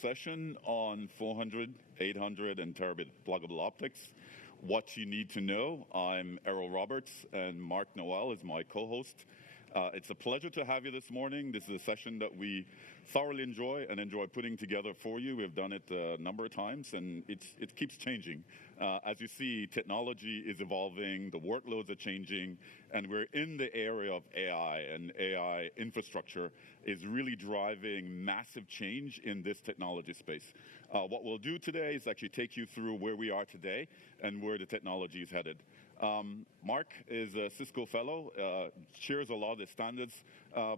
session on 400, 800, and terabit pluggable optics. What you need to know. I'm Errol Roberts, and Mark Noel is my co-host. It's a pleasure to have you this morning. This is a session that we thoroughly enjoy putting together for you. We've done it a number of times, and it keeps changing. As you see, technology is evolving, the workloads are changing, and we're in the area of AI, and AI infrastructure is really driving massive change in this technology space. What we'll do today is actually take you through where we are today and where the technology is headed. Mark is a Cisco fellow, chairs a lot of the standards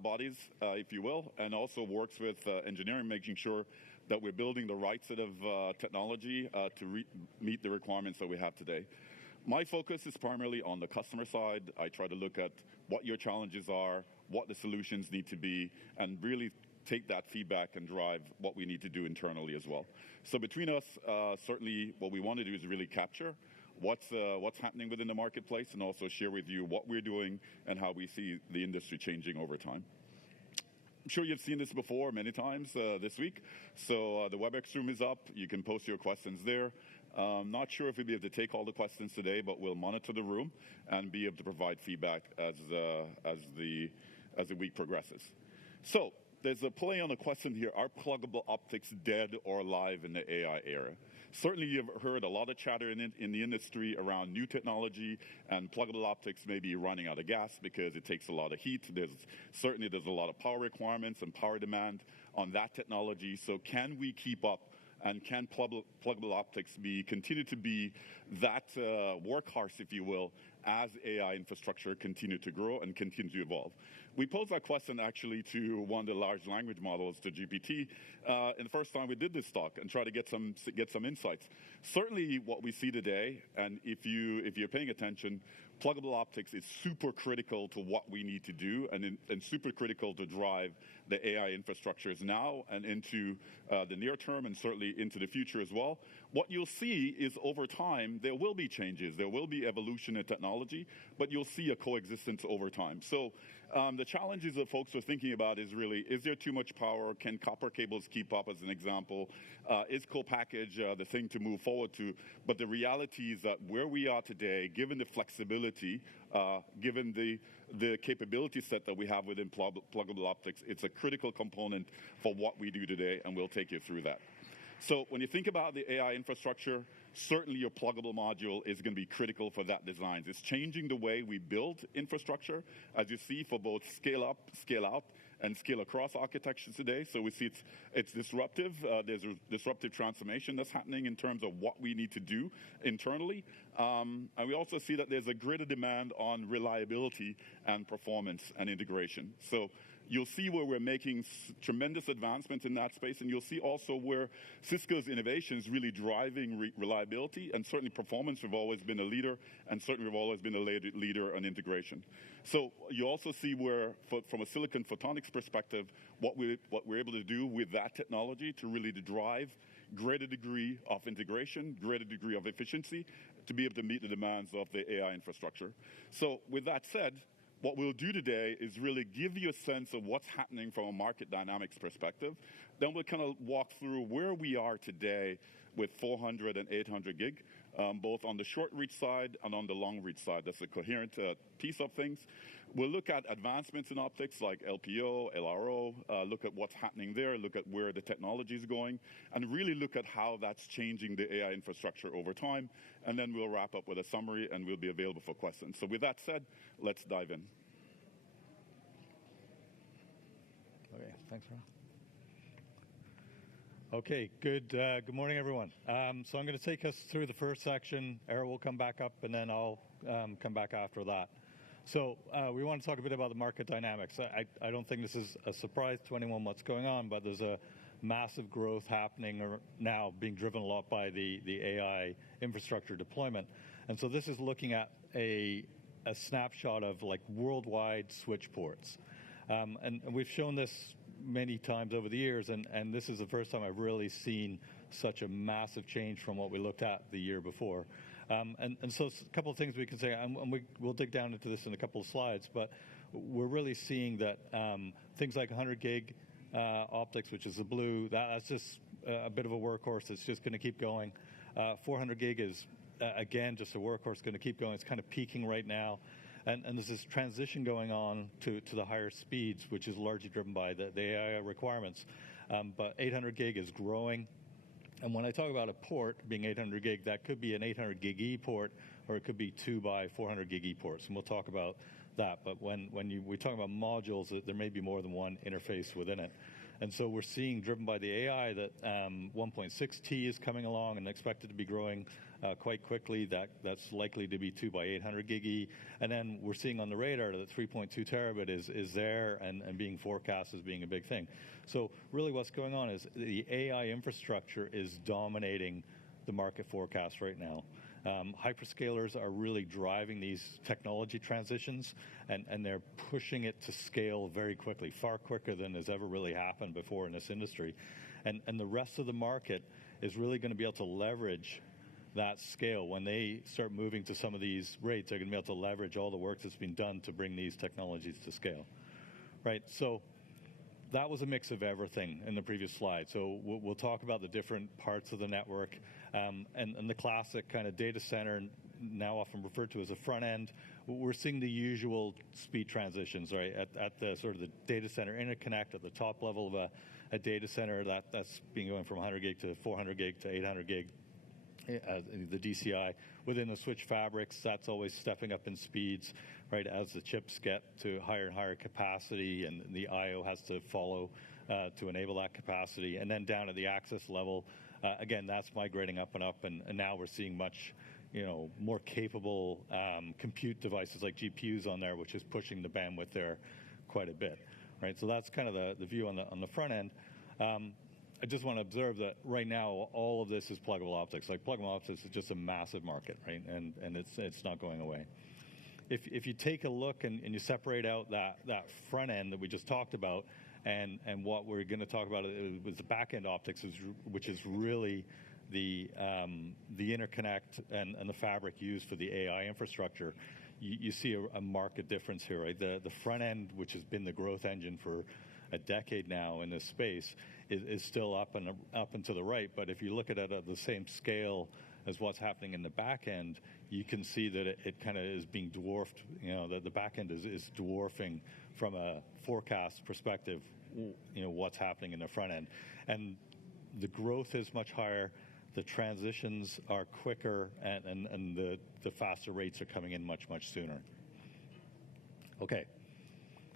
bodies, if you will, and also works with engineering, making sure that we're building the right set of technology to meet the requirements that we have today. My focus is primarily on the customer side. I try to look at what your challenges are, what the solutions need to be, and really take that feedback and drive what we need to do internally as well. So between us, certainly what we want to do is really capture what's happening within the marketplace, and also share with you what we're doing and how we see the industry changing over time. I'm sure you've seen this before many times this week. So the WebEx room is up. You can post your questions there. Not sure if we'll be able to take all the questions today, but we'll monitor the room and be able to provide feedback as the week progresses. So there's a play on a question here: are pluggable optics dead or alive in the AI era? Certainly you've heard a lot of chatter in the industry around new technology, and pluggable optics may be running out of gas because it takes a lot of heat. There's a lot of power requirements and power demand on that technology. So can we keep up, and can pluggable optics continue to be that workhorse, if you will, as AI infrastructure continue to grow and continue to evolve? We posed that question actually to one of the large language models, to GPT, and the first time we did this talk, and try to get some insights. Certainly what we see today, and if you're paying attention, pluggable optics is super critical to what we need to do, and super critical to drive the AI infrastructures now and into the near term, and certainly into the future as well. What you'll see is over time, there will be changes, there will be evolution in technology, but you'll see a coexistence over time. So the challenges that folks are thinking about is really, is there too much power? Can copper cables keep up, as an example? Is co-package the thing to move forward to? But the reality is that where we are today, given the flexibility, given the capability set that we have within pluggable optics, it's a critical component for what we do today, and we'll take you through that. So when you think about the AI infrastructure, certainly your pluggable module is going to be critical for that design. It's changing the way we build infrastructure, as you see, for both scale up, scale out, and scale across architectures today. So we see it's disruptive. There's a disruptive transformation that's happening in terms of what we need to do internally. And we also see that there's a greater demand on reliability and performance and integration. So you'll see where we're making tremendous advancements in that space, and you'll see also where Cisco's innovation is really driving reliability, and certainly performance. We've always been a leader, and certainly we've always been a leader on integration. So you also see where, from a silicon photonics perspective, what we're able to do with that technology to really drive greater degree of integration, greater degree of efficiency, to be able to meet the demands of the AI infrastructure. So with that said, what we'll do today is really give you a sense of what's happening from a market dynamics perspective. Then we'll kind of walk through where we are today with 400 and 800 gig, both on the short reach side and on the long reach side. That's a coherent piece of things. We'll look at advancements in optics like LPO, LRO, look at what's happening there, look at where the technology is going, and really look at how that's changing the AI infrastructure over time. And then we'll wrap up with a summary, and we'll be available for questions. So with that said, let's dive in. Okay, thanks, Ron. Okay, good morning, everyone. So I'm going to take us through the first section. Errol will come back up, and then I'll come back after that. So we want to talk a bit about the market dynamics. I don't think this is a surprise to anyone what's going on, but there's a massive growth happening now, being driven a lot by the AI infrastructure deployment. And so this is looking at a snapshot of like worldwide switch ports. And we've shown this many times over the years, and this is the first time I've really seen such a massive change from what we looked at the year before. And so a couple of things we can say, and we'll dig down into this in a couple of slides, but we're really seeing that things like 100 gig optics, which is the blue, that's just a bit of a workhorse. It's just going to keep going. 400 gig is, again, just a workhorse, going to keep going. It's kind of peaking right now. And there's this transition going on to the higher speeds, which is largely driven by the AI requirements. But 800 gig is growing. And when I talk about a port being 800 gig, that could be an 800 gig E port, or it could be 2 by 400 gig E ports. And we'll talk about that. But when we talk about modules, there may be more than one interface within it. And so we're seeing, driven by the AI, that 1.6T is coming along and expected to be growing quite quickly. That's likely to be 2 by 800 gig E. And then we're seeing on the radar that 3.2 terabit is there and being forecast as being a big thing. So really what's going on is the AI infrastructure is dominating the market forecast right now. Hyperscalers are really driving these technology transitions, and they're pushing it to scale very quickly, far quicker than has ever really happened before in this industry. And the rest of the market is really going to be able to leverage that scale. When they start moving to some of these rates, they're going to be able to leverage all the work that's been done to bring these technologies to scale, right? So that was a mix of everything in the previous slide. So we'll talk about the different parts of the network, and the classic kind of data center, now often referred to as a front end. We're seeing the usual speed transitions, right? At the sort of the data center interconnect at the top level of a data center, that's been going from 100 gig to 400 gig to 800 gig. The DCI within the switch fabrics, that's always stepping up in speeds, right, as the chips get to higher and higher capacity, and the I/O has to follow to enable that capacity. And then down at the access level, again, that's migrating up and up, and now we're seeing much, more capable compute devices like GPUs on there, which is pushing the bandwidth there quite a bit, right? So that's kind of the view on the front end. I just want to observe that right now, all of this is pluggable optics. Like, pluggable optics is just a massive market, right? And it's not going away. If you take a look and you separate out that front end that we just talked about, and what we're going to talk about is the back end optics, which is really the interconnect and the fabric used for the AI infrastructure, you see a marked difference here, right? The front end, which has been the growth engine for a decade now in this space, is still up and to the right. But if you look at it at the same scale as what's happening in the back end, you can see that it kind of is being dwarfed. The back end is dwarfing from a forecast perspective, what's happening in the front end. And the growth is much higher, the transitions are quicker, and the faster rates are coming in much, much sooner. Okay,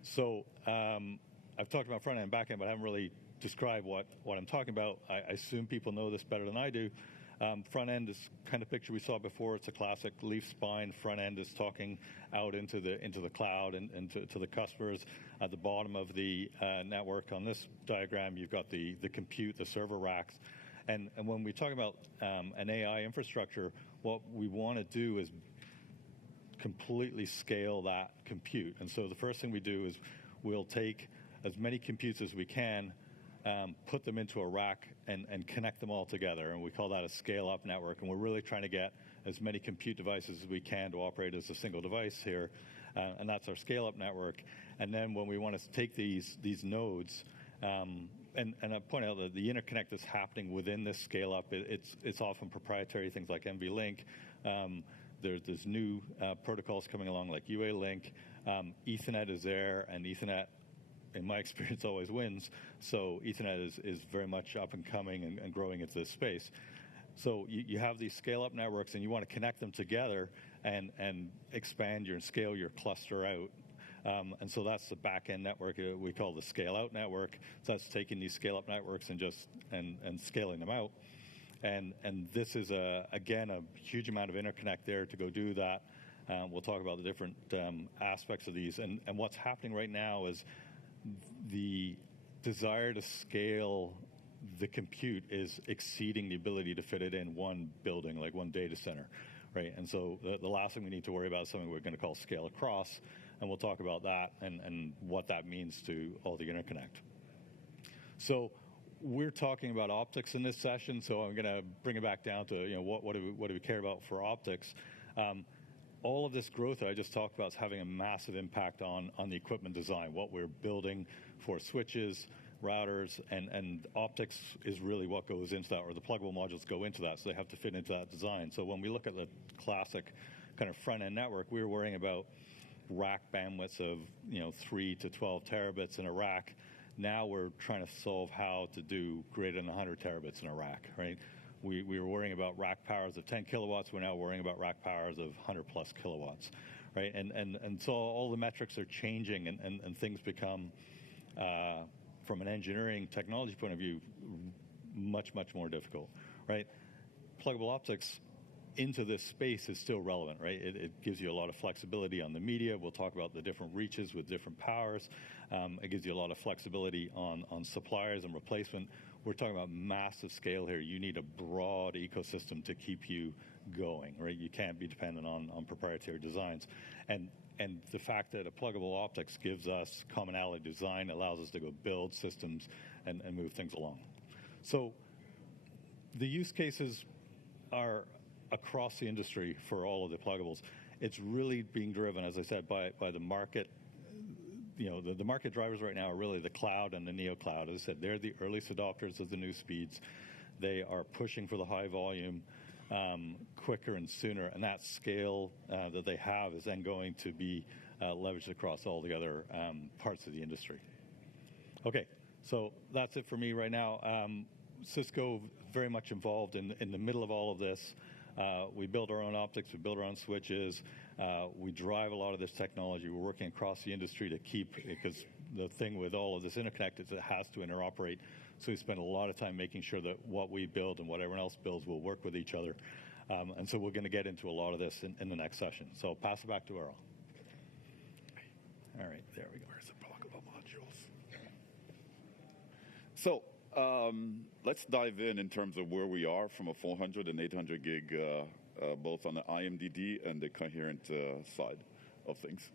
so I've talked about front end and back end, but I haven't really described what I'm talking about. I assume people know this better than I do. Front end is kind of picture we saw before. It's a classic leaf spine. Front end is talking out into the cloud and to the customers. At the bottom of the network on this diagram, you've got the compute, the server racks. And when we talk about an AI infrastructure, what we want to do is completely scale that compute. And so the first thing we do is we'll take as many computes as we can, put them into a rack and connect them all together. And we call that a scale-up network. And we're really trying to get as many compute devices as we can to operate as a single device here. And that's our scale-up network. And then when we want to take these nodes, and I point out that the interconnect that's happening within this scale-up, it's often proprietary, things like NVLink. There's new protocols coming along like UA-Link. Ethernet is there, and Ethernet, in my experience, always wins. So Ethernet is very much up and coming and growing into this space. So you have these scale-up networks, and you want to connect them together and expand and scale your cluster out. And so that's the back-end network we call the scale-out network. So that's taking these scale-up networks and scaling them out. And this is, again, a huge amount of interconnect there to go do that. We'll talk about the different aspects of these. And what's happening right now is the desire to scale the compute is exceeding the ability to fit it in one building, like one data center, right? And so the last thing we need to worry about is something we're going to call scale across, and we'll talk about that and what that means to all the interconnect. So we're talking about optics in this session, so I'm going to bring it back down to what do we care about for optics. All of this growth that I just talked about is having a massive impact on the equipment design, what we're building for switches, routers, and optics is really what goes into that, or the pluggable modules go into that, so they have to fit into that design. So when we look at the classic kind of front-end network, we were worrying about rack bandwidths of 3 to 12 terabits in a rack. Now we're trying to solve how to do greater than 100 terabits in a rack, right? We were worrying about rack powers of 10 kilowatts. We're now worrying about rack powers of 100 plus kilowatts, right? And so all the metrics are changing, and things become, from an engineering technology point of view, much more difficult, right? Pluggable optics into this space is still relevant, right? It gives you a lot of flexibility on the media. We'll talk about the different reaches with different powers. It gives you a lot of flexibility on suppliers and replacement. We're talking about massive scale here. You need a broad ecosystem to keep you going, right? You can't be dependent on proprietary designs. And the fact that a pluggable optics gives us commonality design allows us to go build systems and move things along. So the use cases are across the industry for all of the pluggables. It's really being driven, as I said, by the market. The market drivers right now are really the cloud and the neo cloud. As I said, they're the earliest adopters of the new speeds. They are pushing for the high volume quicker and sooner, and that scale that they have is then going to be leveraged across all the other parts of the industry. Okay, so that's it for me right now. Cisco very much involved in the middle of all of this. We build our own optics, we build our own switches, we drive a lot of this technology. We're working across the industry to keep, because the thing with all of this interconnect is it has to interoperate. So we spend a lot of time making sure that what we build and what everyone else builds will work with each other. And so we're going to get into a lot of this in the next session. So I'll pass it back to Earl. All right, there we go. Where's the pluggable modules? So let's dive in terms of where we are from a 400 and 800 gig, both on the IMDD and the coherent side of things.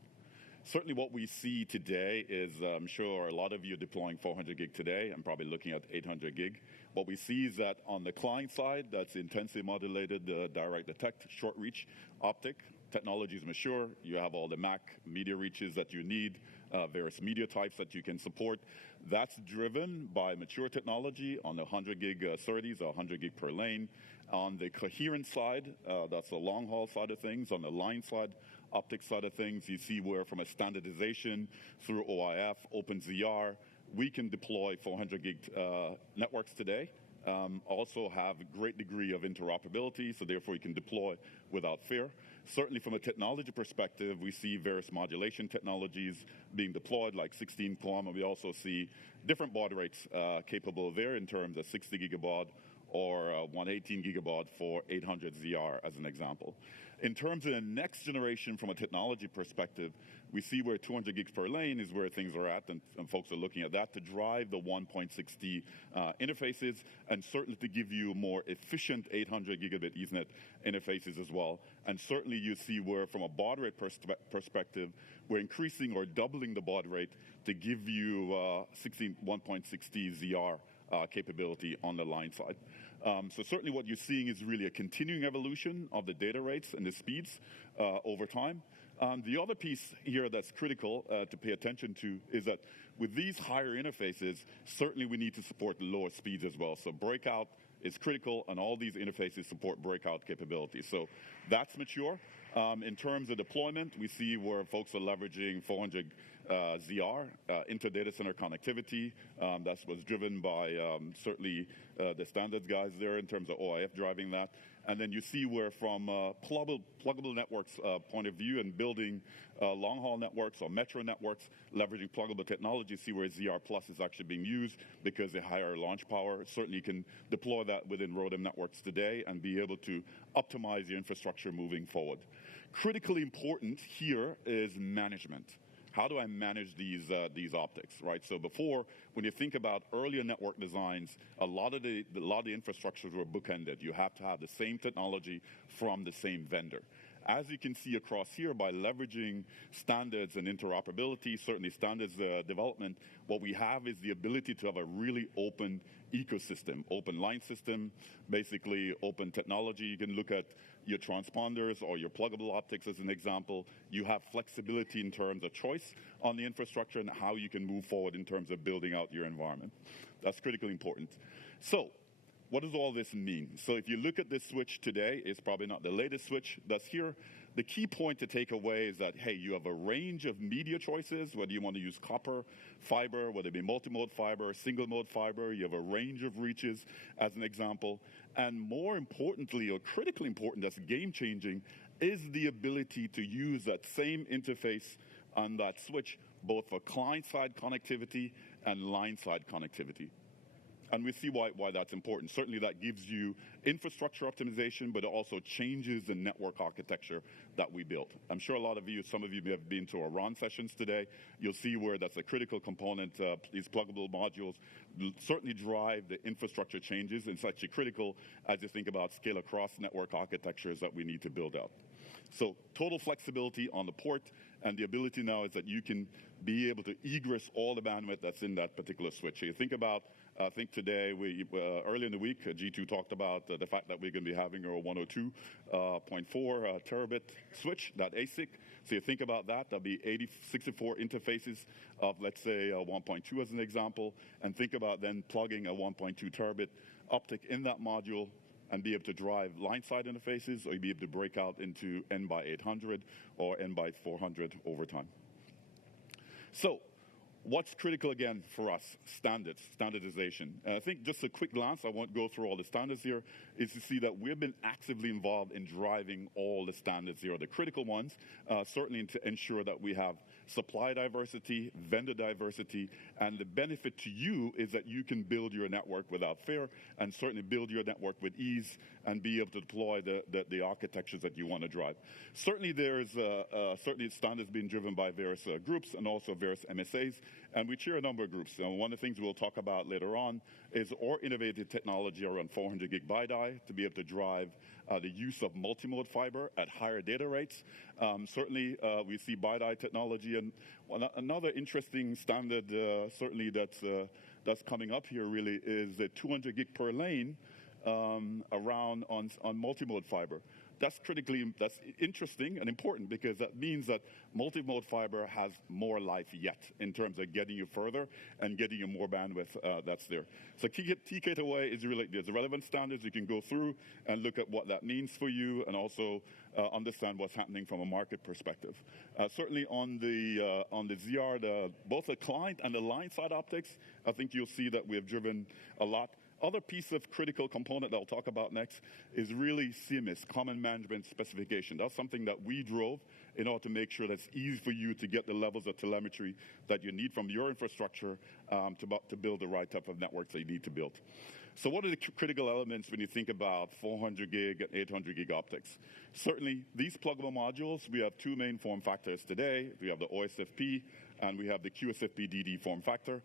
Certainly what we see today is, I'm sure a lot of you are deploying 400 gig today and probably looking at 800 gig. What we see is that on the client side, that's intensely modulated direct detect short reach optic. Technology is mature. You have all the MAC media reaches that you need, various media types that you can support. That's driven by mature technology on the 100 gig SerDes, 100 gig per lane. On the coherent side, that's the long haul side of things. On the line side, optic side of things, you see where from a standardization through OIF, OpenZR, we can deploy 400 gig networks today. Also have a great degree of interoperability, so therefore you can deploy without fear. Certainly from a technology perspective, we see various modulation technologies being deployed, like 16 QAM, and we also see different baud rates capable there in terms of 60 gigabaud or 118 gigabaud for 800 ZR as an example. In terms of the next generation from a technology perspective, we see where 200 gigs per lane is where things are at, and folks are looking at that to drive the 1.6T interfaces, and certainly to give you more efficient 800 gigabit Ethernet interfaces as well. And certainly you see where from a baud rate perspective, we're increasing or doubling the baud rate to give you 1.6T ZR capability on the line side. So certainly what you're seeing is really a continuing evolution of the data rates and the speeds over time. The other piece here that's critical to pay attention to is that with these higher interfaces, certainly we need to support the lower speeds as well. So breakout is critical, and all these interfaces support breakout capabilities. So that's mature. In terms of deployment, we see where folks are leveraging 400 ZR into data center connectivity. That was driven by certainly the standards guys there in terms of OIF driving that. And then you see where from pluggable networks point of view and building long-haul networks or metro networks, leveraging pluggable technology, see where ZR Plus is actually being used because the higher launch power. Certainly you can deploy that within ROADM networks today and be able to optimize the infrastructure moving forward. Critically important here is management. How do I manage these optics, right? So before, when you think about earlier network designs, a lot of the infrastructures were bookended. You have to have the same technology from the same vendor. as you can see across here, by leveraging standards and interoperability, certainly standards development, what we have is the ability to have a really open ecosystem, open line system, basically open technology. You can look at your transponders or your pluggable optics as an example. You have flexibility in terms of choice on the infrastructure and how you can move forward in terms of building out your environment. That's critically important. So what does all this mean? So if you look at this switch today, it's probably not the latest switch that's here. The key point to take away is that, hey, you have a range of media choices, whether you want to use copper, fiber, whether it be multi-mode fiber, single-mode fiber. You have a range of reaches, as an example. And more importantly, or critically important, that's game-changing, is the ability to use that same interface on that switch, both for client-side connectivity and line-side connectivity. And we see why that's important. Certainly that gives you infrastructure optimization, but it also changes the network architecture that we built. I'm sure a lot of you, some of you may have been to our RON sessions today. You'll see where that's a critical component. These pluggable modules certainly drive the infrastructure changes, and it's actually critical as you think about scale across network architectures that we need to build out. So total flexibility on the port, and the ability now is that you can be able to egress all the bandwidth that's in that particular switch. So you think about, I think today, earlier in the week, G2 talked about the fact that we're going to be having our 102.4 terabit switch, that ASIC. So you think about that, that'll be 64 interfaces of, let's say, 1.2 as an example, and think about then plugging a 1.2 terabit optic in that module and be able to drive line-side interfaces, or you'll be able to break out into N by 800 or N by 400 over time. So what's critical again for us? Standardization. And I think just a quick glance, I won't go through all the standards here, is to see that we've been actively involved in driving all the standards here, the critical ones, certainly to ensure that we have supply diversity, vendor diversity, and the benefit to you is that you can build your network without fear, and certainly build your network with ease, and be able to deploy the architectures that you want to drive. Certainly there's certainly standards being driven by various groups and also various MSAs, and we chair a number of groups. And one of the things we'll talk about later on is our innovative technology around 400 gig BiDi to be able to drive the use of multimode fiber at higher data rates. Certainly we see BiDi technology, and another interesting standard certainly that's coming up here really is the 200 gig per lane around on multimode fiber. That's interesting and important, because that means that multimode fiber has more life yet in terms of getting you further and getting you more bandwidth that's there. So key takeaway is really there's relevant standards you can go through and look at what that means for you, and also understand what's happening from a market perspective. Certainly on the ZR, both the client and the line side optics, I think you'll see that we have driven a lot. Other piece of critical component that I'll talk about next is really CMIS, Common Management Specification. That's something that we drove in order to make sure that it's easy for you to get the levels of telemetry that you need from your infrastructure to build the right type of networks that you need to build. So what are the critical elements when you think about 400 gig and 800 gig optics? Certainly, these pluggable modules, we have two main form factors today. We have the OSFP and we have the QSFP DD form factor.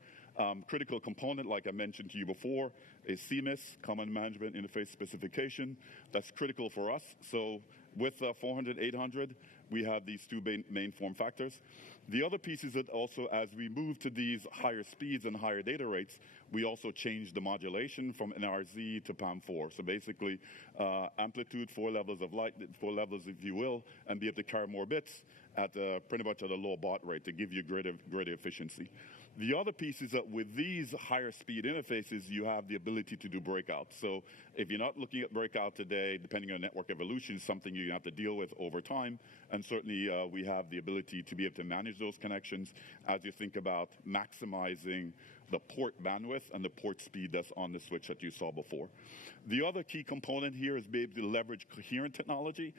Critical component, like I mentioned to you before, is CMIS, Common Management Interface Specification. That's critical for us. So with 400, 800, we have these two main form factors. The other piece is that also as we move to these higher speeds and higher data rates, we also change the modulation from NRZ to PAM4. So basically, amplitude, 4 levels of light, 4 levels if you will, and be able to carry more bits at pretty much at a low baud rate to give you greater efficiency. The other piece is that with these higher speed interfaces, you have the ability to do breakout. So if you're not looking at breakout today, depending on network evolution, it's something you have to deal with over time. And certainly we have the ability to be able to manage those connections as you think about maximizing the port bandwidth and the port speed that's on the switch that you saw before. The other key component here is be able to leverage coherent technology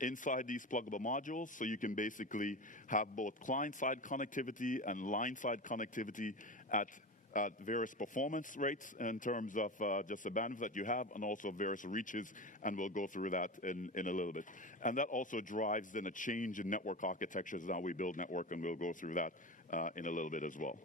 inside these pluggable modules, so you can basically have both client-side connectivity and line-side connectivity at various performance rates in terms of just the bandwidth that you have, and also various reaches, and we'll go through that in a little bit. And that also drives then a change in network architectures, how we build network, and we'll go through that in a little bit as well.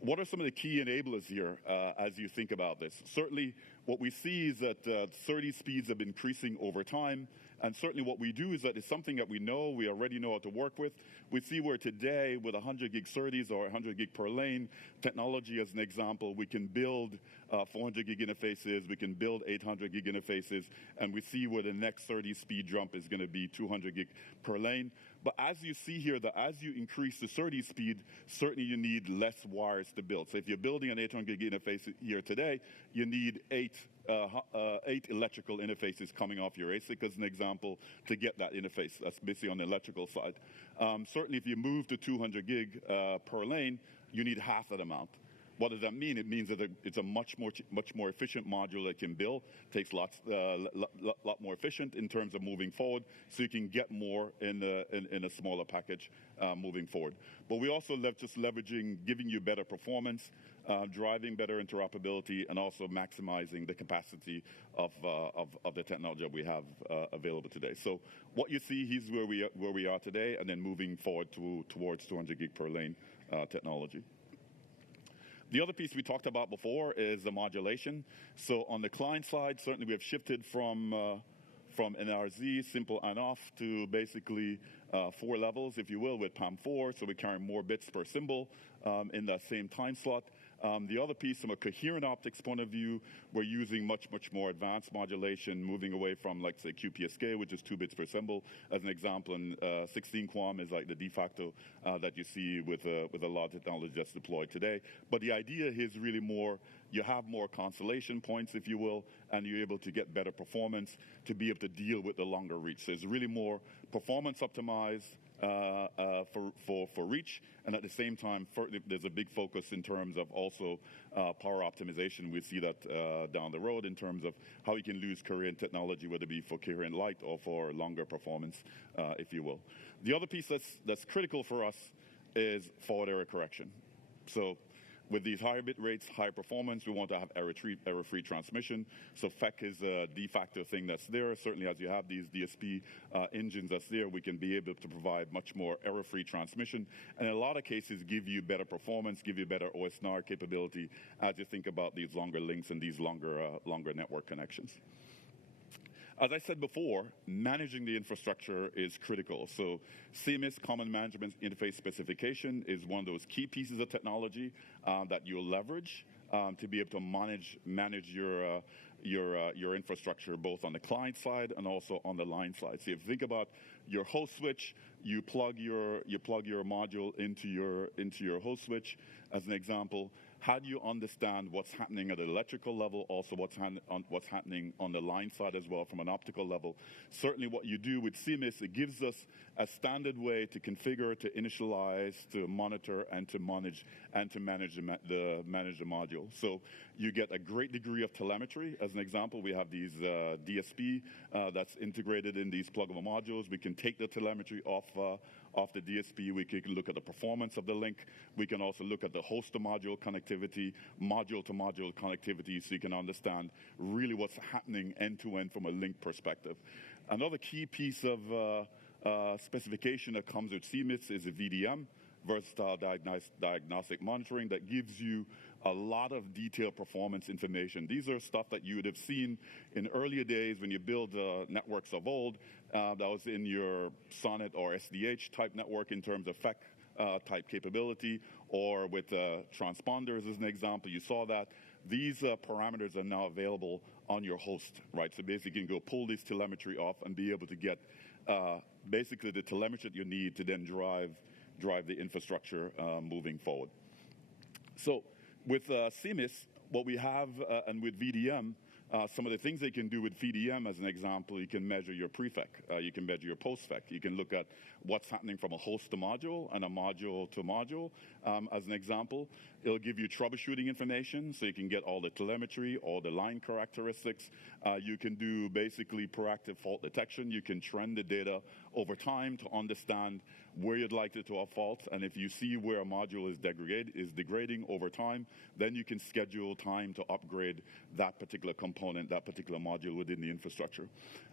What are some of the key enablers here as you think about this? Certainly, what we see is that SerDes speeds have been increasing over time, And certainly what we do is that it's something that we know, we already know how to work with. We see where today with 100 gig SerDes or 100 gig per lane technology as an example, we can build 400 gig interfaces, we can build 800 gig interfaces, and we see where the next SerDes speed jump is going to be 200 gig per lane. But as you see here, that as you increase the SerDes speed, certainly you need less wires to build. So if you're building an 800 gig interface here today, you need eight electrical interfaces coming off your ASIC as an example to get that interface. That's basically on the electrical side. Certainly if you move to 200 gig per lane, you need half that amount. What does that mean? It means that it's a much more efficient module that can build. Takes lot more efficient in terms of moving forward, so you can get more in a smaller package moving forward. But we also just leveraging, giving you better performance, driving better interoperability, and also maximizing the capacity of the technology that we have available today. So what you see, here's where we are today, and then moving forward towards 200 gig per lane technology. The other piece we talked about before is the modulation. So on the client side, certainly we have shifted from NRZ, simple on-off, to basically 4 levels, if you will, with PAM4. So we carry more bits per symbol in that same time slot. The other piece, from a coherent optics point of view, we're using much more advanced modulation, moving away from, like, say, QPSK, which is 2 bits per symbol, as an example, and 16 QAM is like the de facto that you see with a lot of technology that's deployed today. But the idea here is really more, you have more constellation points, if you will, and you're able to get better performance to be able to deal with the longer reach. So it's really more performance optimized for reach, and at the same time, there's a big focus in terms of also power optimization. We see that down the road in terms of how you can use coherent technology, whether it be for coherent light or for longer performance, if you will. The other piece that's critical for us is forward error correction. So with these higher bit rates, high performance, we want to have error-free transmission. So FEC is a de facto thing that's there. Certainly as you have these DSP engines that's there, we can be able to provide much more error-free transmission. And in a lot of cases, give you better performance, give you better OSNR capability as you think about these longer links and these longer network connections. As I said before, managing the infrastructure is critical. So CMIS, Common Management Interface Specification, is one of those key pieces of technology that you'll leverage to be able to manage your infrastructure, both on the client side and also on the line side. So if you think about your host switch, you plug your module into your host switch, as an example. How do you understand what's happening at an electrical level, also what's happening on the line side as well from an optical level? Certainly what you do with CMIS, it gives us a standard way to configure, to initialize, to monitor, and to manage the module. So you get a great degree of telemetry. As an example, we have these DSP that's integrated in these pluggable modules. We can take the telemetry off the DSP. We can look at the performance of the link. We can also look at the host-to-module connectivity, module-to-module connectivity, so you can understand really what's happening end-to-end from a link perspective. Another key piece of specification that comes with CMIS is a VDM, versatile diagnostic monitoring, that gives you a lot of detailed performance information. These are stuff that you would have seen in earlier days when you build networks of old. That was in your SONET or SDH type network in terms of FEC type capability, or with transponders as an example. You saw that. These parameters are now available on your host, right? So basically you can go pull this telemetry off and be able to get basically the telemetry that you need to then drive the infrastructure moving forward. So with CMIS, what we have, and with VDM, some of the things they can do with VDM, as an example, you can measure your prefec, you can measure your post-fec, you can look at what's happening from a host to module and a module to module, as an example. It'll give you troubleshooting information, so you can get all the telemetry, all the line characteristics. You can do basically proactive fault detection. You can trend the data over time to understand where you'd like it to have faults, and if you see where a module is degrading over time, then you can schedule time to upgrade that particular component, that particular module within the infrastructure.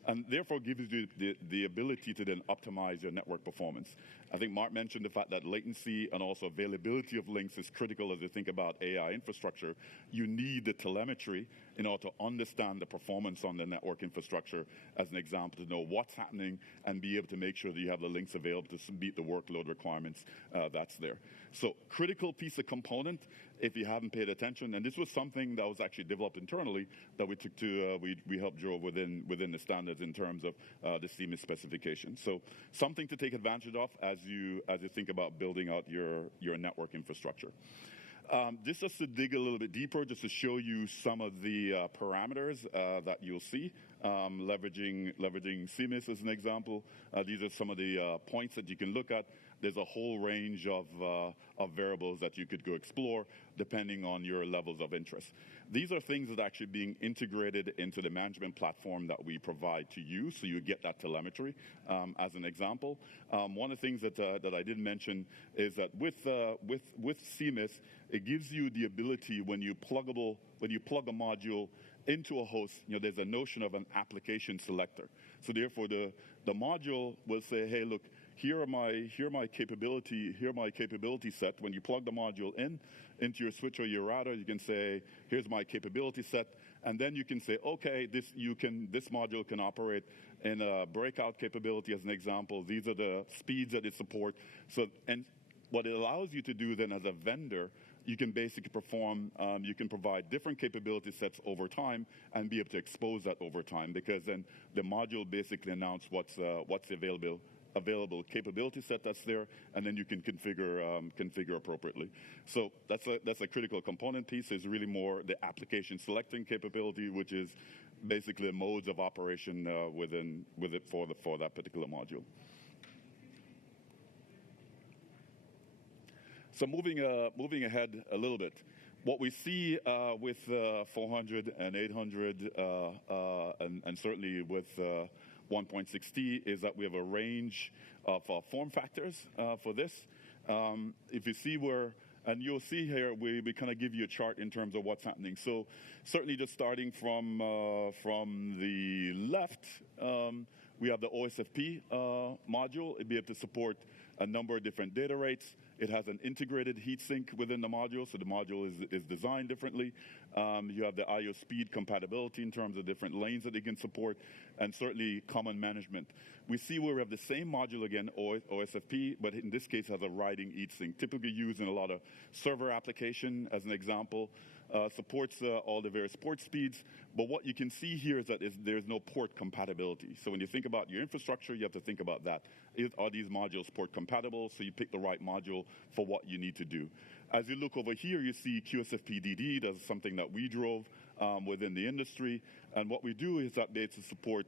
And therefore gives you the ability to then optimize your network performance. I think Mark mentioned the fact that latency and also availability of links is critical as you think about AI infrastructure. You need the telemetry in order to understand the performance on the network infrastructure, as an example, to know what's happening and be able to make sure that you have the links available to meet the workload requirements that's there. So critical piece of component if you haven't paid attention, and this was something that was actually developed internally that we took to, we helped draw within the standards in terms of the CMIS specification. So something to take advantage of as you think about building out your network infrastructure. Just to dig a little bit deeper, just to show you some of the parameters that you'll see, leveraging CMIS as an example. These are some of the points that you can look at. There's a whole range of variables that you could go explore depending on your levels of interest. These are things that are actually being integrated into the management platform that we provide to you, so you get that telemetry as an example. One of the things that I did mention is that with CMIS, it gives you the ability when you plug a module into a host, there's a notion of an application selector. So therefore, the module will say, hey, look, here are my capability set. When you plug the module into your switch or your router, you can say, here's my capability set, and then you can say, okay, this module can operate in a breakout capability as an example. These are the speeds that it supports. So, and what it allows you to do then as a vendor, you can basically you can provide different capability sets over time and be able to expose that over time, because then the module basically announces what's available capability set that's there, and then you can configure appropriately. So that's a critical component piece. Is really more the application selecting capability, which is basically the modes of operation within for that particular module. So moving ahead a little bit, what we see with 400 and 800 and certainly with 1.6T is that we have a range of form factors for this. If you see and you'll see here, we kind of give you a chart in terms of what's happening. So certainly just starting from the left, we have the OSFP module. It'll be able to support a number of different data rates. It has an integrated heatsink within the module, so the module is designed differently. You have the I/O speed compatibility in terms of different lanes that it can support, and certainly common management. We see where we have the same module again, OSFP, but in this case has a riding heatsink, typically used in a lot of server application as an example. Supports all the various port speeds, but what you can see here is that there's no port compatibility. So when you think about your infrastructure, you have to think about that. Are these modules port compatible? So you pick the right module for what you need to do. As you look over here, you see QSFP-DD. That's something that we drove within the industry. And what we do is that they support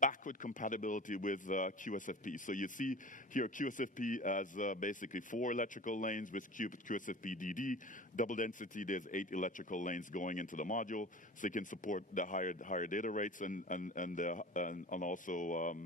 backward compatibility with QSFP. So you see here QSFP as basically 4 electrical lanes with QSFP-DD. Double density, there's 8 electrical lanes going into the module. So it can support the higher data rates and also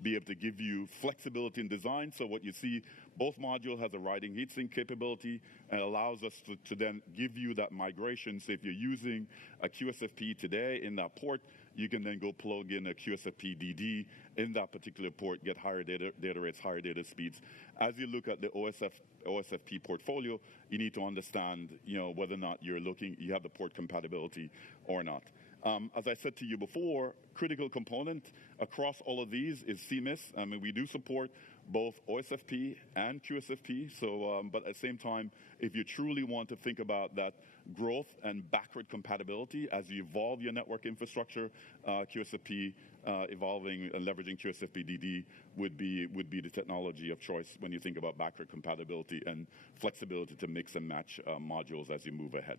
be able to give you flexibility in design. So what you see, both modules has a riding heatsink capability and allows us to then give you that migration. So if you're using a QSFP today in that port, you can then go plug in a QSFP-DD in that particular port, get higher data rates, higher data speeds. As you look at the OSFP portfolio, you need to understand, whether or not you have the port compatibility or not. As I said to you before, critical component across all of these is CMIS. I mean, we do support both OSFP and QSFP. So, but at the same time, if you truly want to think about that growth and backward compatibility as you evolve your network infrastructure, QSFP evolving and leveraging QSFP-DD would be the technology of choice when you think about backward compatibility and flexibility to mix and match modules as you move ahead.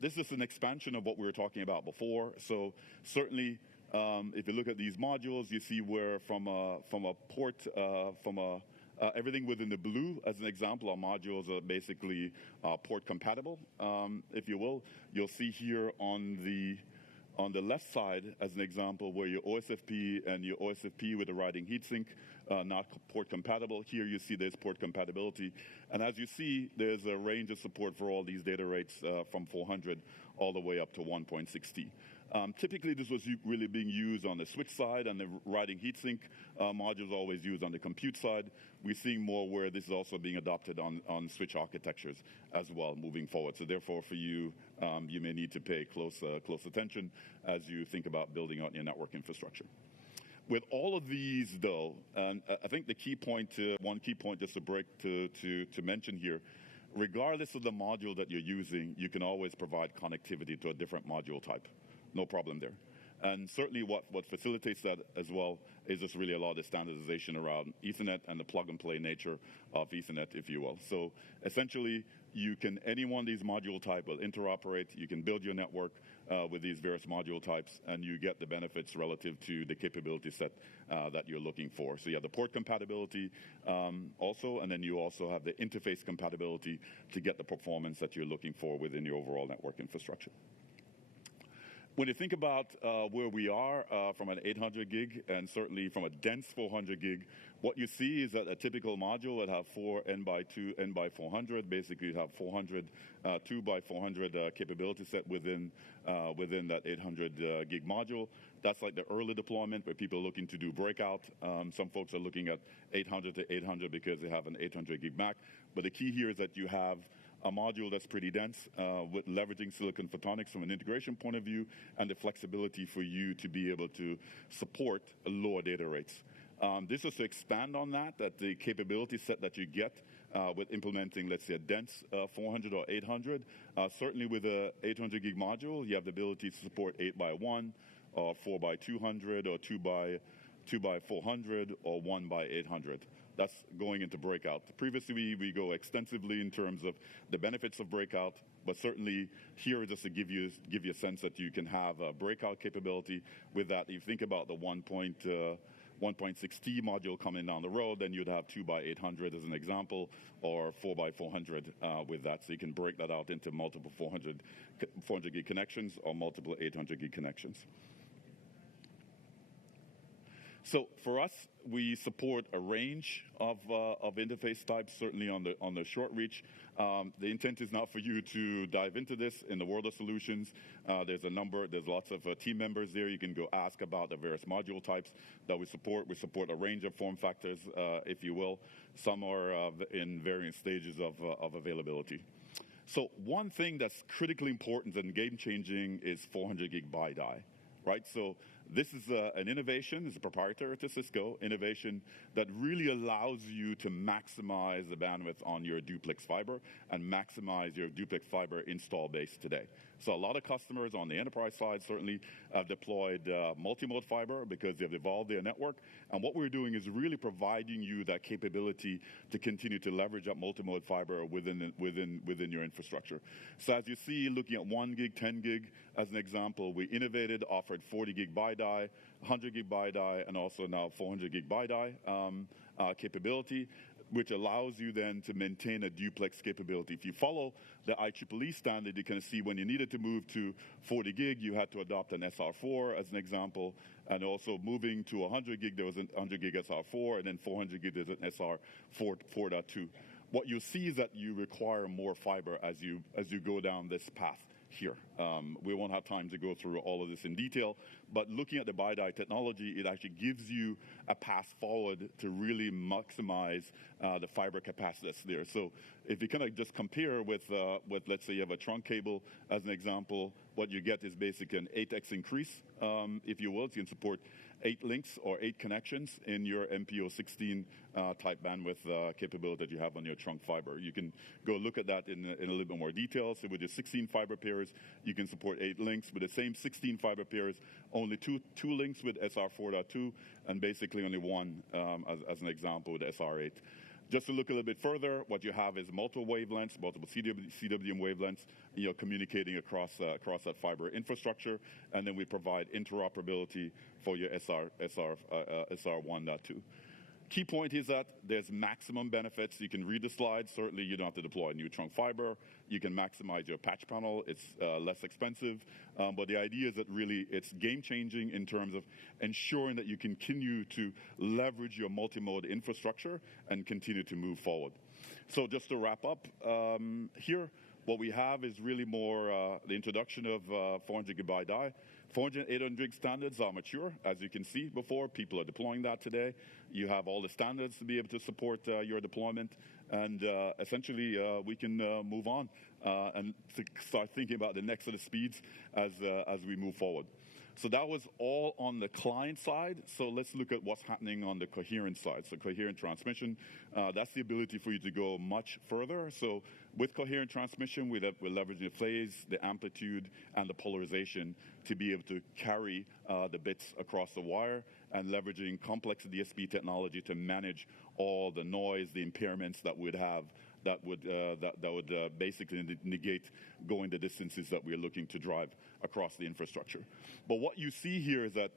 This is an expansion of what we were talking about before. So certainly, if you look at these modules, you see where from a port, everything within the blue, as an example, our modules are basically port compatible, if you will. You'll see here on the On the left side, as an example, where your OSFP and your OSFP with a riding heatsink not port compatible. Here you see there's port compatibility. And as you see, there's a range of support for all these data rates from 400 all the way up to 1.6T. Typically, this was really being used on the switch side, and the riding heatsink modules always used on the compute side. We're seeing more where this is also being adopted on switch architectures as well moving forward. So therefore, for you, you may need to pay close attention as you think about building out your network infrastructure. With all of these, though, and I think the key point, one key point just to mention here, regardless of the module that you're using, you can always provide connectivity to a different module type. No problem there. And certainly what facilitates that as well is just really a lot of standardization around Ethernet and the plug-and-play nature of Ethernet, if you will. So essentially, any one of these module type will interoperate. You can build your network with these various module types, and you get the benefits relative to the capability set that you're looking for. So you have the port compatibility also, and then you also have the interface compatibility to get the performance that you're looking for within your overall network infrastructure. When you think about where we are from an 800 gig and certainly from a dense 400 gig, what you see is that a typical module would have 4 N by 2 N by 400. Basically, you have 400 2 by 400 capability set within that 800 gig module. That's like the early deployment where people are looking to do breakout. Some folks are looking at 800 to 800 because they have an 800 gig Mac. But the key here is that you have a module that's pretty dense with leveraging silicon photonics from an integration point of view and the flexibility for you to be able to support lower data rates. This is to expand on that the capability set that you get with implementing, let's say, a dense 400 or 800. Certainly with a 800 gig module, you have the ability to support 8 by 1 or 4 by 200 or 2 by 400 or 1 by 800. That's going into breakout. Previously, we go extensively in terms of the benefits of breakout, but certainly here just to give you a sense that you can have a breakout capability with that. If you think about the 1.6T module coming down the road, then you'd have 2 by 800 as an example, or 4 by 400 with that. So you can break that out into multiple 400 gig connections or multiple 800 gig connections. So for us, we support a range of interface types, certainly on the short reach. The intent is not for you to dive into this in the world of solutions. There's lots of team members there. You can go ask about the various module types that we support. We support a range of form factors, if you will. Some are in various stages of availability. So one thing that's critically important and game-changing is 400 gig BiDi, right? So this is an innovation, it's a proprietary to Cisco innovation that really allows you to maximize the bandwidth on your duplex fiber and maximize your duplex fiber install base today. So a lot of customers on the enterprise side certainly have deployed multi-mode fiber because they've evolved their network. And what we're doing is really providing you that capability to continue to leverage that multi-mode fiber within your infrastructure. So as you see, looking at 1 gig, 10 gig as an example, we innovated, offered 40 gig BiDi, 100 gig BiDi, and also now 400 gig BiDi capability, which allows you then to maintain a duplex capability. If you follow the IEEE standard, you can see when you needed to move to 40 gig, you had to adopt an SR4 as an example, and also moving to 100 gig, there was a 100 gig SR4, and then 400 gig, there's an SR4.2. What you see is that you require more fiber as you go down this path here. We won't have time to go through all of this in detail, but looking at the BiDi technology, it actually gives you a path forward to really maximize the fiber capacity that's there. So if you kind of just compare with let's say you have a trunk cable as an example, what you get is basically an 8x increase, if you will. So you can support 8 links or 8 connections in your MPO16 type bandwidth capability that you have on your trunk fiber. You can go look at that in a little bit more detail. So with your 16 fiber pairs, you can support 8 links. With the same 16 fiber pairs, only two links with SR4.2, and basically only one as an example with SR8. Just to look a little bit further, what you have is multiple wavelengths, multiple CWDM wavelengths, communicating across that fiber infrastructure, and then we provide interoperability for your SR1.2. Key point is that there's maximum benefits. You can read the slides. Certainly, you don't have to deploy a new trunk fiber. You can maximize your patch panel. It's less expensive. But the idea is that really it's game-changing in terms of ensuring that you continue to leverage your multi-mode infrastructure and continue to move forward. So just to wrap up here, what we have is really more the introduction of 400 GB die. 400 and 800 standards are mature. As you can see before, people are deploying that today. You have all the standards to be able to support your deployment. And essentially, we can move on and start thinking about the next set of speeds as we move forward. So that was all on the client side. So let's look at what's happening on the coherent side. So coherent transmission, that's the ability for you to go much further. So with coherent transmission, we're leveraging the phase, the amplitude, and the polarization to be able to carry the bits across the wire, and leveraging complex DSP technology to manage all the noise, the impairments that would have that would basically negate going the distances that we're looking to drive across the infrastructure. But what you see here is that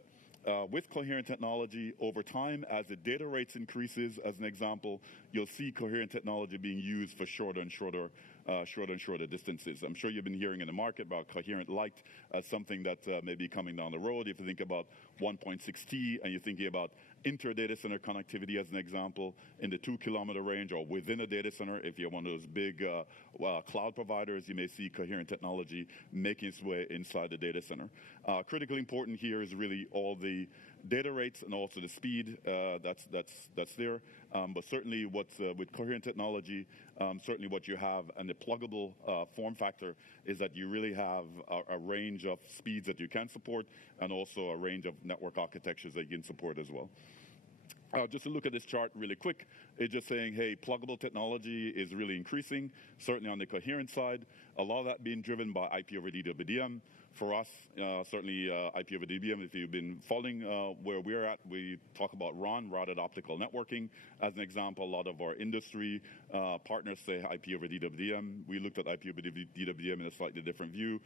with coherent technology, over time, as the data rates increases, as an example, you'll see coherent technology being used for shorter and shorter distances. I'm sure you've been hearing in the market about coherent light as something that may be coming down the road. If you think about 1.6T and you're thinking about inter-data center connectivity as an example in the 2-kilometer range or within a data center, if you're one of those big cloud providers, you may see coherent technology making its way inside the data center. Critically important here is really all the data rates and also the speed that's there. But certainly with coherent technology, certainly what you have and the pluggable form factor is that you really have a range of speeds that you can support and also a range of network architectures that you can support as well. Just to look at this chart really quick, it's just saying, hey, pluggable technology is really increasing, certainly on the coherent side. A lot of that being driven by IP over DWDM. For us, certainly IP over DWDM, if you've been following where we're at, we talk about RON, routed optical networking. As an example, a lot of our industry partners say IP over DWDM. We looked at IP over DWDM in a slightly different view.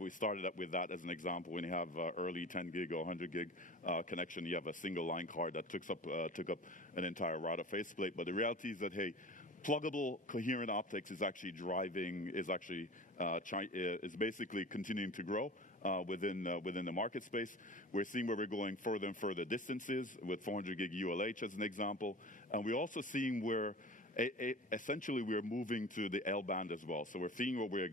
We started up with that as an example. When you have early 10 gig or 100 gig connection, you have a single line card that took up an entire router faceplate. But the reality is that, hey, pluggable coherent optics is basically continuing to grow within the market space. We're seeing where we're going further and further distances with 400 gig ULH as an example, and we're also seeing where essentially we're moving to the L band as well. So we're seeing where we're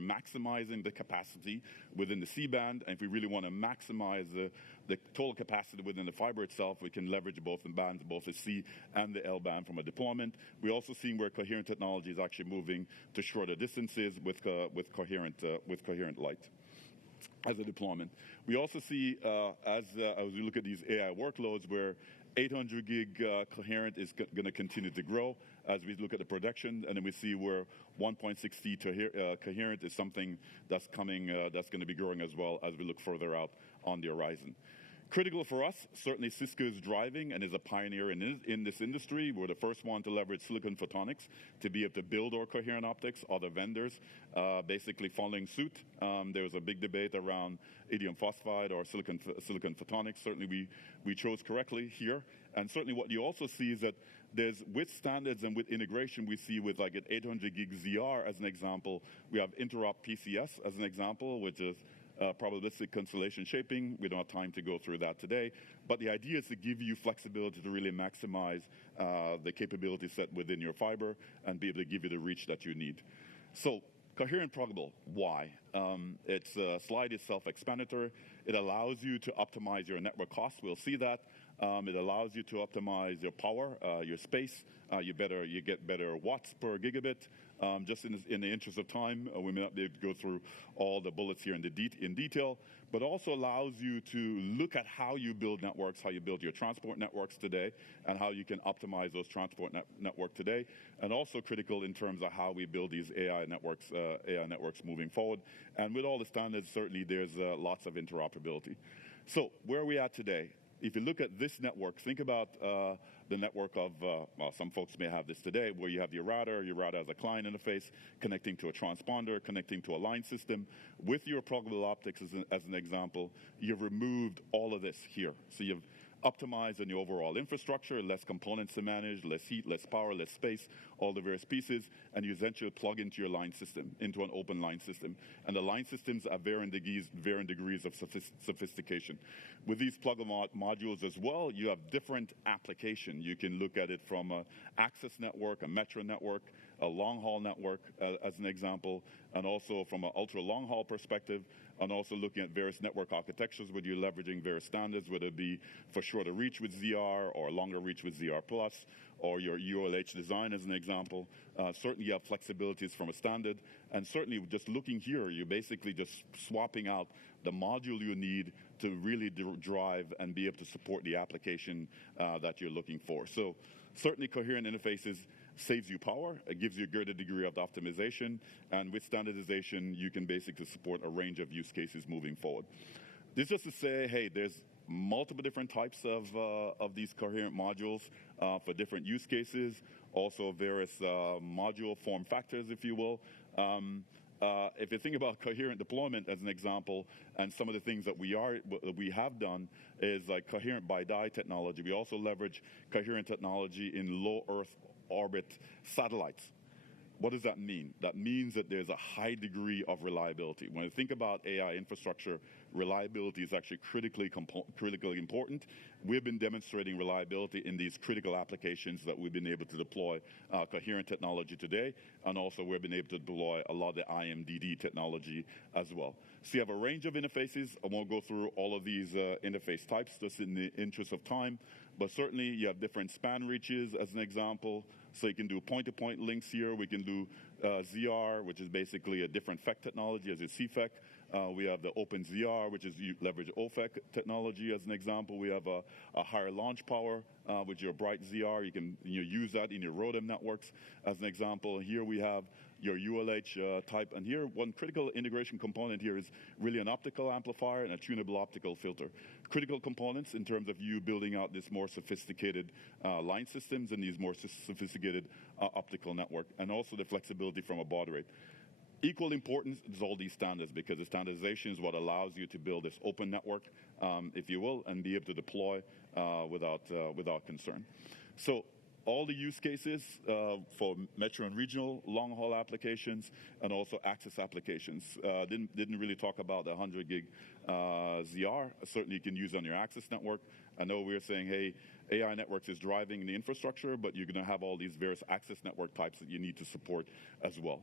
maximizing the capacity within the C band, and if we really want to maximize the total capacity within the fiber itself, we can leverage both the bands, both the C and the L band from a deployment. We're also seeing where coherent technology is actually moving to shorter distances with coherent light as a deployment. We also see as we look at these AI workloads where 800 gig coherent is going to continue to grow as we look at the production, and then we see where 1.6T coherent is something that's coming, that's going to be growing as well as we look further out on the horizon. Critical for us, certainly Cisco is driving and is a pioneer in this industry. We're the first one to leverage silicon photonics to be able to build our coherent optics. Other vendors basically following suit. There was a big debate around indium phosphide or silicon photonics. Certainly we chose correctly here. And certainly what you also see is that there's, with standards and with integration, we see with like an 800 gig ZR as an example, we have interop PCS as an example, which is probabilistic constellation shaping. We don't have time to go through that today, but the idea is to give you flexibility to really maximize the capability set within your fiber and be able to give you the reach that you need. So coherent pluggable, why? Its slide is self-explanatory. It allows you to optimize your network costs. We'll see that. It allows you to optimize your power, your space. You get better watts per gigabit. Just in the interest of time, we may not be able to go through all the bullets here in detail, but also allows you to look at how you build networks, how you build your transport networks today, and how you can optimize those transport network today, and also critical in terms of how we build these AI networks moving forward. And with all the standards, certainly there's lots of interoperability. So where are we at today? If you look at this network, think about the network of, well, some folks may have this today, where you have your router has a client interface connecting to a transponder, connecting to a line system. With your pluggable optics, as an example, you've removed all of this here. So you've optimize on the overall infrastructure, less components to manage, less heat, less power, less space, all the various pieces, and you essentially plug into your line system, into an open line system. And the line systems have varying degrees of sophistication. With these pluggable modules as well, you have different application. You can look at it from an access network, a metro network, a long-haul network, as an example, and also from an ultra-long-haul perspective, and also looking at various network architectures where you're leveraging various standards, whether it be for shorter reach with ZR or longer reach with ZR+, or your ULH design as an example. Certainly you have flexibilities from a standard, and certainly just looking here, you're basically just swapping out the module you need to really drive and be able to support the application that you're looking for. So certainly coherent interfaces saves you power, it gives you a greater degree of optimization, and with standardization, you can basically support a range of use cases moving forward. This is just to say, hey, there's multiple different types of these coherent modules for different use cases, also various module form factors, if you will. If you think about coherent deployment as an example, and some of the things that we have done is like coherent bi-die technology. We also leverage coherent technology in low Earth orbit satellites. What does that mean? That means that there's a high degree of reliability. When you think about AI infrastructure, reliability is actually critically important. We've been demonstrating reliability in these critical applications that we've been able to deploy coherent technology today, and also we've been able to deploy a lot of the IMDD technology as well. So you have a range of interfaces. I won't go through all of these interface types just in the interest of time, but certainly you have different span reaches as an example. So you can do point-to-point links here. We can do ZR, which is basically a different FEC technology as a CFEC. We have the OpenZR, which is you leverage OFEC technology as an example. We have a higher launch power with your Bright ZR. You can use that in your ROADM networks as an example. Here we have your ULH type. And here, one critical integration component here is really an optical amplifier and a tunable optical filter. Critical components in terms of you building out this more sophisticated line systems and these more sophisticated optical network, and also the flexibility from a baud rate. Equal importance is all these standards, because the standardization is what allows you to build this open network, if you will, and be able to deploy without concern. So all the use cases for metro and regional long-haul applications, and also access applications. Didn't really talk about the 100 gig ZR. Certainly you can use on your access network. I know we're saying, hey, AI networks is driving the infrastructure, but you're going to have all these various access network types that you need to support as well.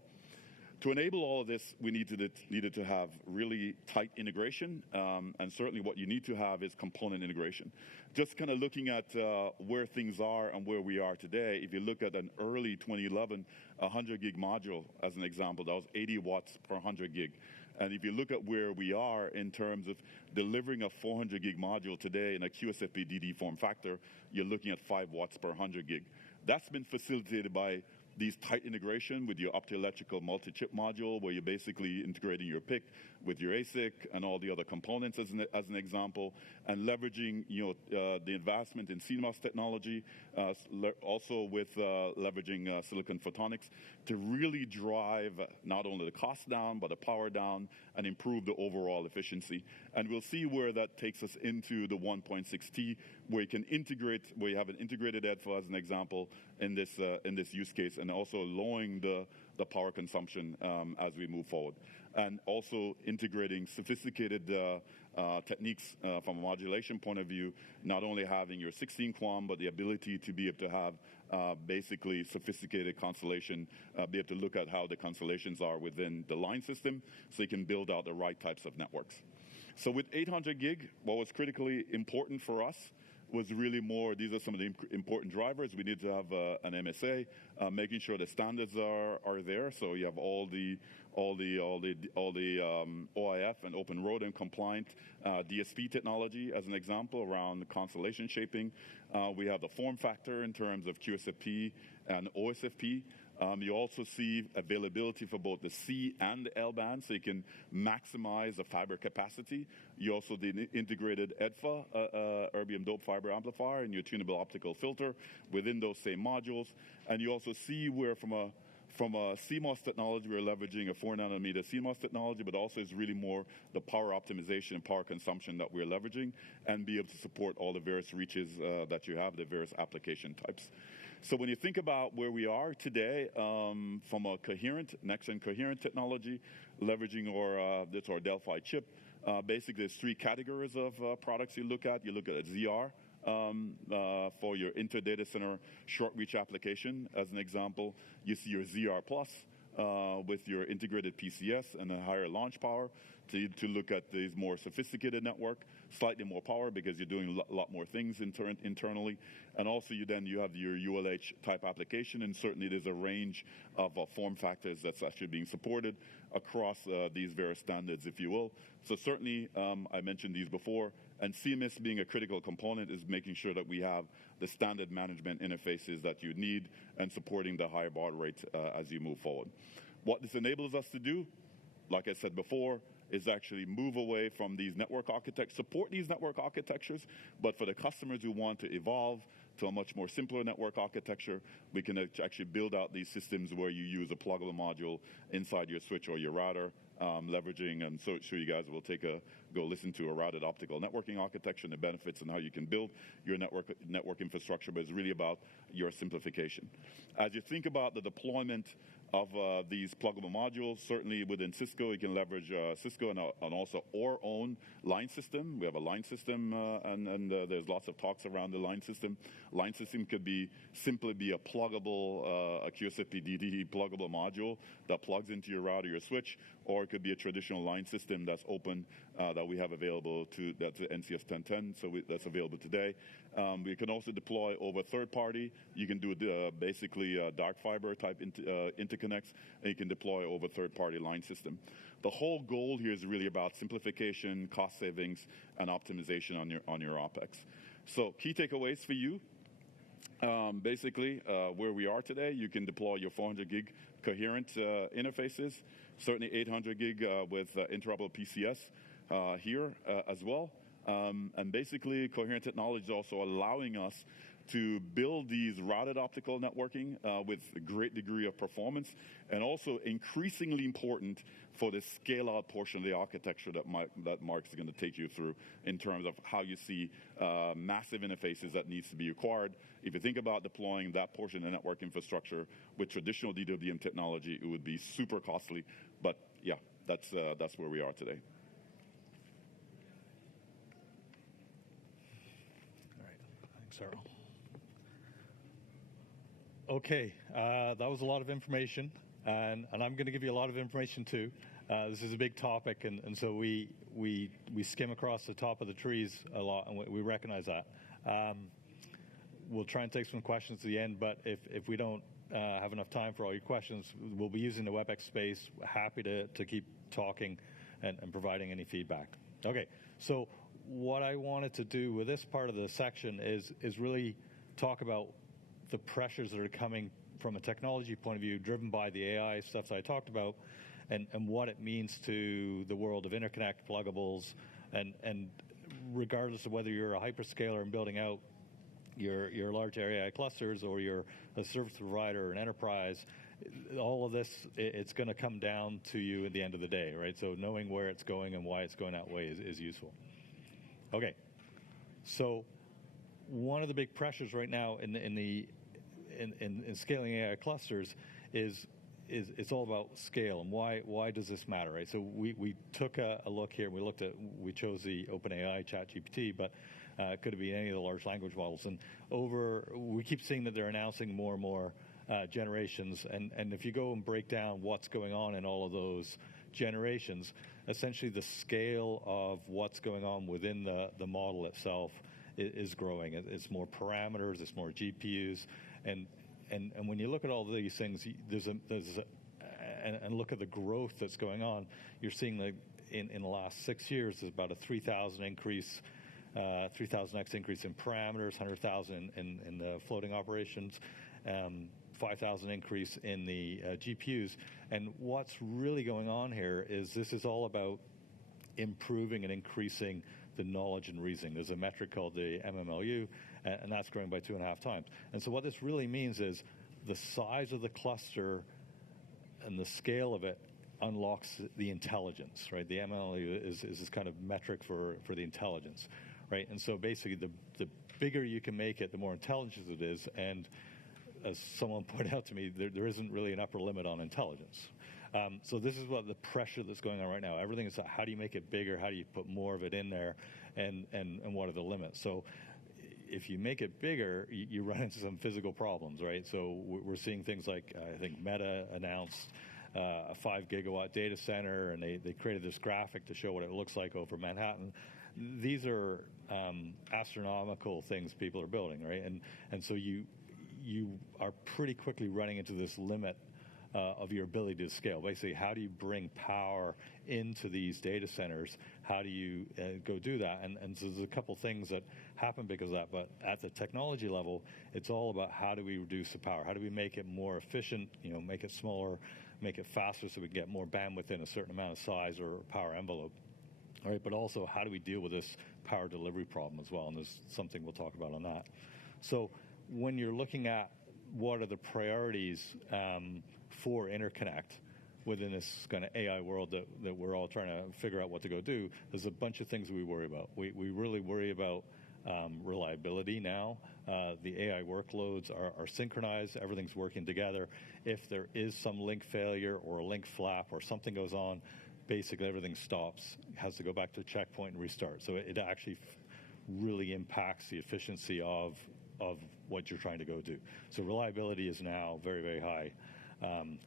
To enable all of this, we needed to have really tight integration, and certainly what you need to have is component integration. Just kind of looking at where things are and where we are today, if you look at an early 2011 100 gig module as an example, that was 80 watts per 100 gig. And if you look at where we are in terms of delivering a 400 gig module today in a QSFP-DD form factor, you're looking at 5 watts per 100 gig. That's been facilitated by these tight integration with your optoelectrical multi-chip module, where you're basically integrating your PIC with your ASIC and all the other components as an example, and leveraging the advancement in CMOS technology, also with leveraging silicon photonics to really drive not only the cost down, but the power down and improve the overall efficiency. And we'll see where that takes us into the 1.6T, where you can integrate, where you have an integrated EDFA as an example in this use case, and also lowering the power consumption as we move forward. And also integrating sophisticated techniques from a modulation point of view, not only having your 16 QAM, but the ability to be able to have basically sophisticated constellation, be able to look at how the constellations are within the line system, so you can build out the right types of networks. So with 800 gig, what was critically important for us was really more, these are some of the important drivers. We need to have an MSA, making sure the standards are there. So you have all the OIF and Open ROADM compliant DSP technology as an example around constellation shaping. We have the form factor in terms of QSFP and OSFP. You also see availability for both the C and the L band, so you can maximize the fiber capacity. You also did an integrated EDFA, erbium dope fiber amplifier, and your tunable optical filter within those same modules. And you also see where from a From a CMOS technology, we're leveraging a 4-nanometer CMOS technology, but also it's really more the power optimization and power consumption that we're leveraging, and be able to support all the various reaches that you have, the various application types. So when you think about where we are today, from a next-gen coherent technology, leveraging our Delphi chip, basically there's three categories of products you look at. You look at ZR, for your inter-data center short-reach application. As an example, you see your ZR Plus with your integrated PCS and a higher launch power to look at these more sophisticated network, slightly more power because you're doing a lot more things internally. And also you have your ULH type application, and certainly there's a range of form factors that's actually being supported across these various standards, if you will. So certainly, I mentioned these before, and CMIS being a critical component is making sure that we have the standard management interfaces that you need and supporting the higher baud rate as you move forward. What this enables us to do, like I said before, is actually move away from these network architectures, support these network architectures, but for the customers who want to evolve to a much more simpler network architecture, we can actually build out these systems where you use a pluggable module inside your switch or your router, leveraging, and so you guys will go listen to a routed optical networking architecture and the benefits and how you can build your network infrastructure, but it's really about your simplification. As you think about the deployment of these pluggable modules, certainly within Cisco, you can leverage Cisco and also our own line system. We have a line system, and there's lots of talks around the line system. Line system could simply be a pluggable, a QSFP-DD pluggable module that plugs into your router, your switch, or it could be a traditional line system that's open, that we have available that's NCS 1010, so that's available today. We can also deploy over third party. You can do basically dark fiber type interconnects, and you can deploy over third party line system. The whole goal here is really about simplification, cost savings, and optimization on your OpEx. So key takeaways for you. Basically, where we are today, you can deploy your 400 gig coherent interfaces, certainly 800 gig with interoperable PCS here as well. And basically, coherent technology is also allowing us to build these routed optical networking with a great degree of performance, and also increasingly important for the scale-out portion of the architecture that Mark's going to take you through in terms of how you see massive interfaces that needs to be acquired. If you think about deploying that portion of network infrastructure with traditional DWDM technology, it would be super costly. But yeah, that's where we are today. All right, thanks, Errol. Okay, that was a lot of information, and I'm going to give you a lot of information too. This is a big topic, and so we skim across the top of the trees a lot, and we recognize that. We'll try and take some questions at the end, but if we don't have enough time for all your questions, we'll be using the WebEx space. Happy to keep talking and providing any feedback. Okay, so what I wanted to do with this part of the section is really talk about the pressures that are coming from a technology point of view, driven by the AI stuff that I talked about, and what it means to the world of interconnect, pluggables, and regardless of whether you're a hyperscaler and building out your large AI clusters, or you're a service provider or an enterprise, all of this, it's going to come down to you at the end of the day, right? So knowing where it's going and why it's going that way is useful. Okay, so one of the big pressures right now in scaling AI clusters is it's all about scale, and why does this matter, right? So we took a look here. We chose the OpenAI ChatGPT, but it could be any of the large language models. And we keep seeing that they're announcing more and more generations. And if you go and break down what's going on in all of those generations, essentially the scale of what's going on within the model itself is growing. It's more parameters, it's more GPUs, and when you look at all of these things, and look at the growth that's going on, you're seeing in the last 6 years, there's about a 3,000 increase. 3,000x increase in parameters, 100,000 in the floating operations, 5,000 increase in the GPUs. And what's really going on here is this is all about improving and increasing the knowledge and reasoning. There's a metric called the MMLU, and that's growing by 2.5 times. And so what this really means is the size of the cluster the scale of it unlocks the intelligence, right? The ML is this kind of metric for the intelligence, right? And so basically, the bigger you can make it, the more intelligent it is. And as someone pointed out to me, there isn't really an upper limit on intelligence. So this is what the pressure that's going on right now. Everything is how do you make it bigger? How do you put more of it in there? And what are the limits? So if you make it bigger, you run into some physical problems, right? So we're seeing things like, I think Meta announced a 5 gigawatt data center, and they created this graphic to show what it looks like over Manhattan. These are astronomical things people are building, right? And so you are pretty quickly running into this limit of your ability to scale. Basically, how do you bring power into these data centers? How do you go do that? And so there's a couple things that happen because of that. But at the technology level, it's all about how do we reduce the power? How do we make it more efficient? Make it smaller, make it faster, so we can get more bandwidth in a certain amount of size or power envelope. All right, but also how do we deal with this power delivery problem as well? And there's something we'll talk about on that. So when you're looking at what are the priorities for interconnect within this kind of AI world that we're all trying to figure out what to go do, there's a bunch of things we worry about. We really worry about reliability now. The AI workloads are synchronized. Everything's working together. If there is some link failure or a link flap or something goes on, basically everything stops, has to go back to a checkpoint and restart. So it actually really impacts the efficiency of what you're trying to go do. So reliability is now very, very high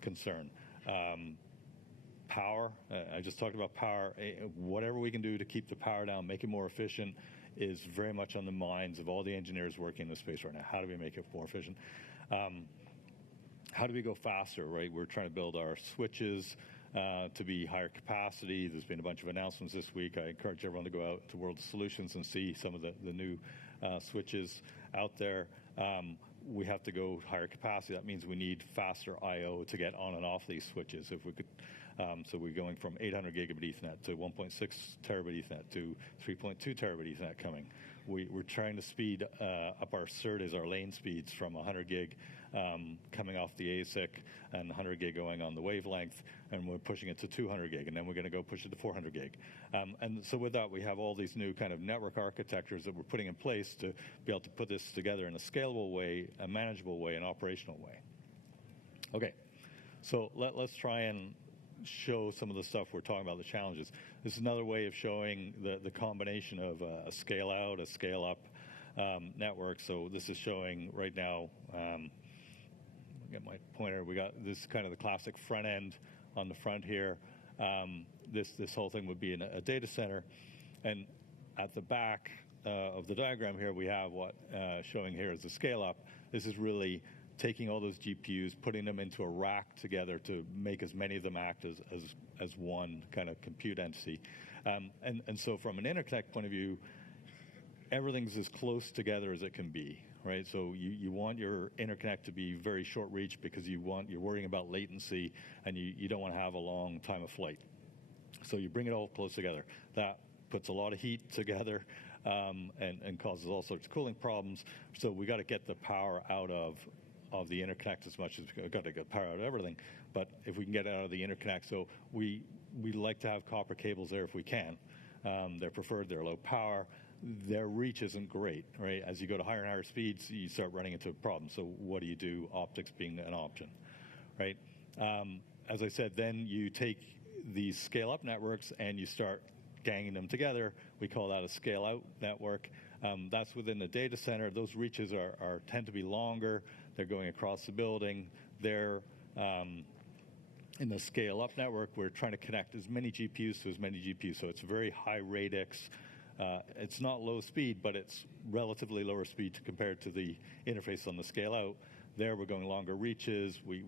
concern. Power, I just talked about power. Whatever we can do to keep the power down, make it more efficient, is very much on the minds of all the engineers working in this space right now. How do we make it more efficient? How do we go faster, right? We're trying to build our switches to be higher capacity. There's been a bunch of announcements this week. I encourage everyone to go out to World of Solutions and see some of the new switches out there. We have to go higher capacity. That means we need faster I/O to get on and off these switches. If we could, so we're going from 800 gigabit Ethernet to 1.6 terabit Ethernet to 3.2 terabit Ethernet coming. We're trying to speed up our SerDes, our lane speeds, from 100 gig coming off the ASIC and 100 gig going on the wavelength, and we're pushing it to 200 gig, and then we're going to go push it to 400 gig. And so with that, we have all these new kind of network architectures that we're putting in place to be able to put this together in a scalable way, a manageable way, an operational way. Okay, so let's try and show some of the stuff we're talking about, the challenges. This is another way of showing the combination of a scale out, a scale up network. So this is showing right now, get my pointer, we got this kind of the classic front end on the front here. This whole thing would be in a data center. And at the back of the diagram here, we have what showing here is the scale up. This is really taking all those GPUs, putting them into a rack together to make as many of them act as one kind of compute entity. And so from an interconnect point of view, everything's as close together as it can be, right? So you want your interconnect to be very short reach because you're worrying about latency, and you don't want to have a long time of flight. So you bring it all close together. That puts a lot of heat together and causes all sorts of cooling problems. So we got to get the power out of the interconnect as much as we've got to get power out of everything. But if we can get it out of the interconnect, so we like to have copper cables there if we can. They're preferred, they're low power. Their reach isn't great, right? As you go to higher and higher speeds, you start running into a problem. So what do you do? Optics being an option, right? As I said, then you take these scale-up networks and you start ganging them together. We call that a scale-out network. That's within the data center. Those reaches tend to be longer. They're going across the building. They're in the scale-up network, we're trying to connect as many GPUs to as many GPUs. So it's very high radix. It's not low speed, but it's relatively lower speed compared to the interface on the scale out. There we're going longer reaches. We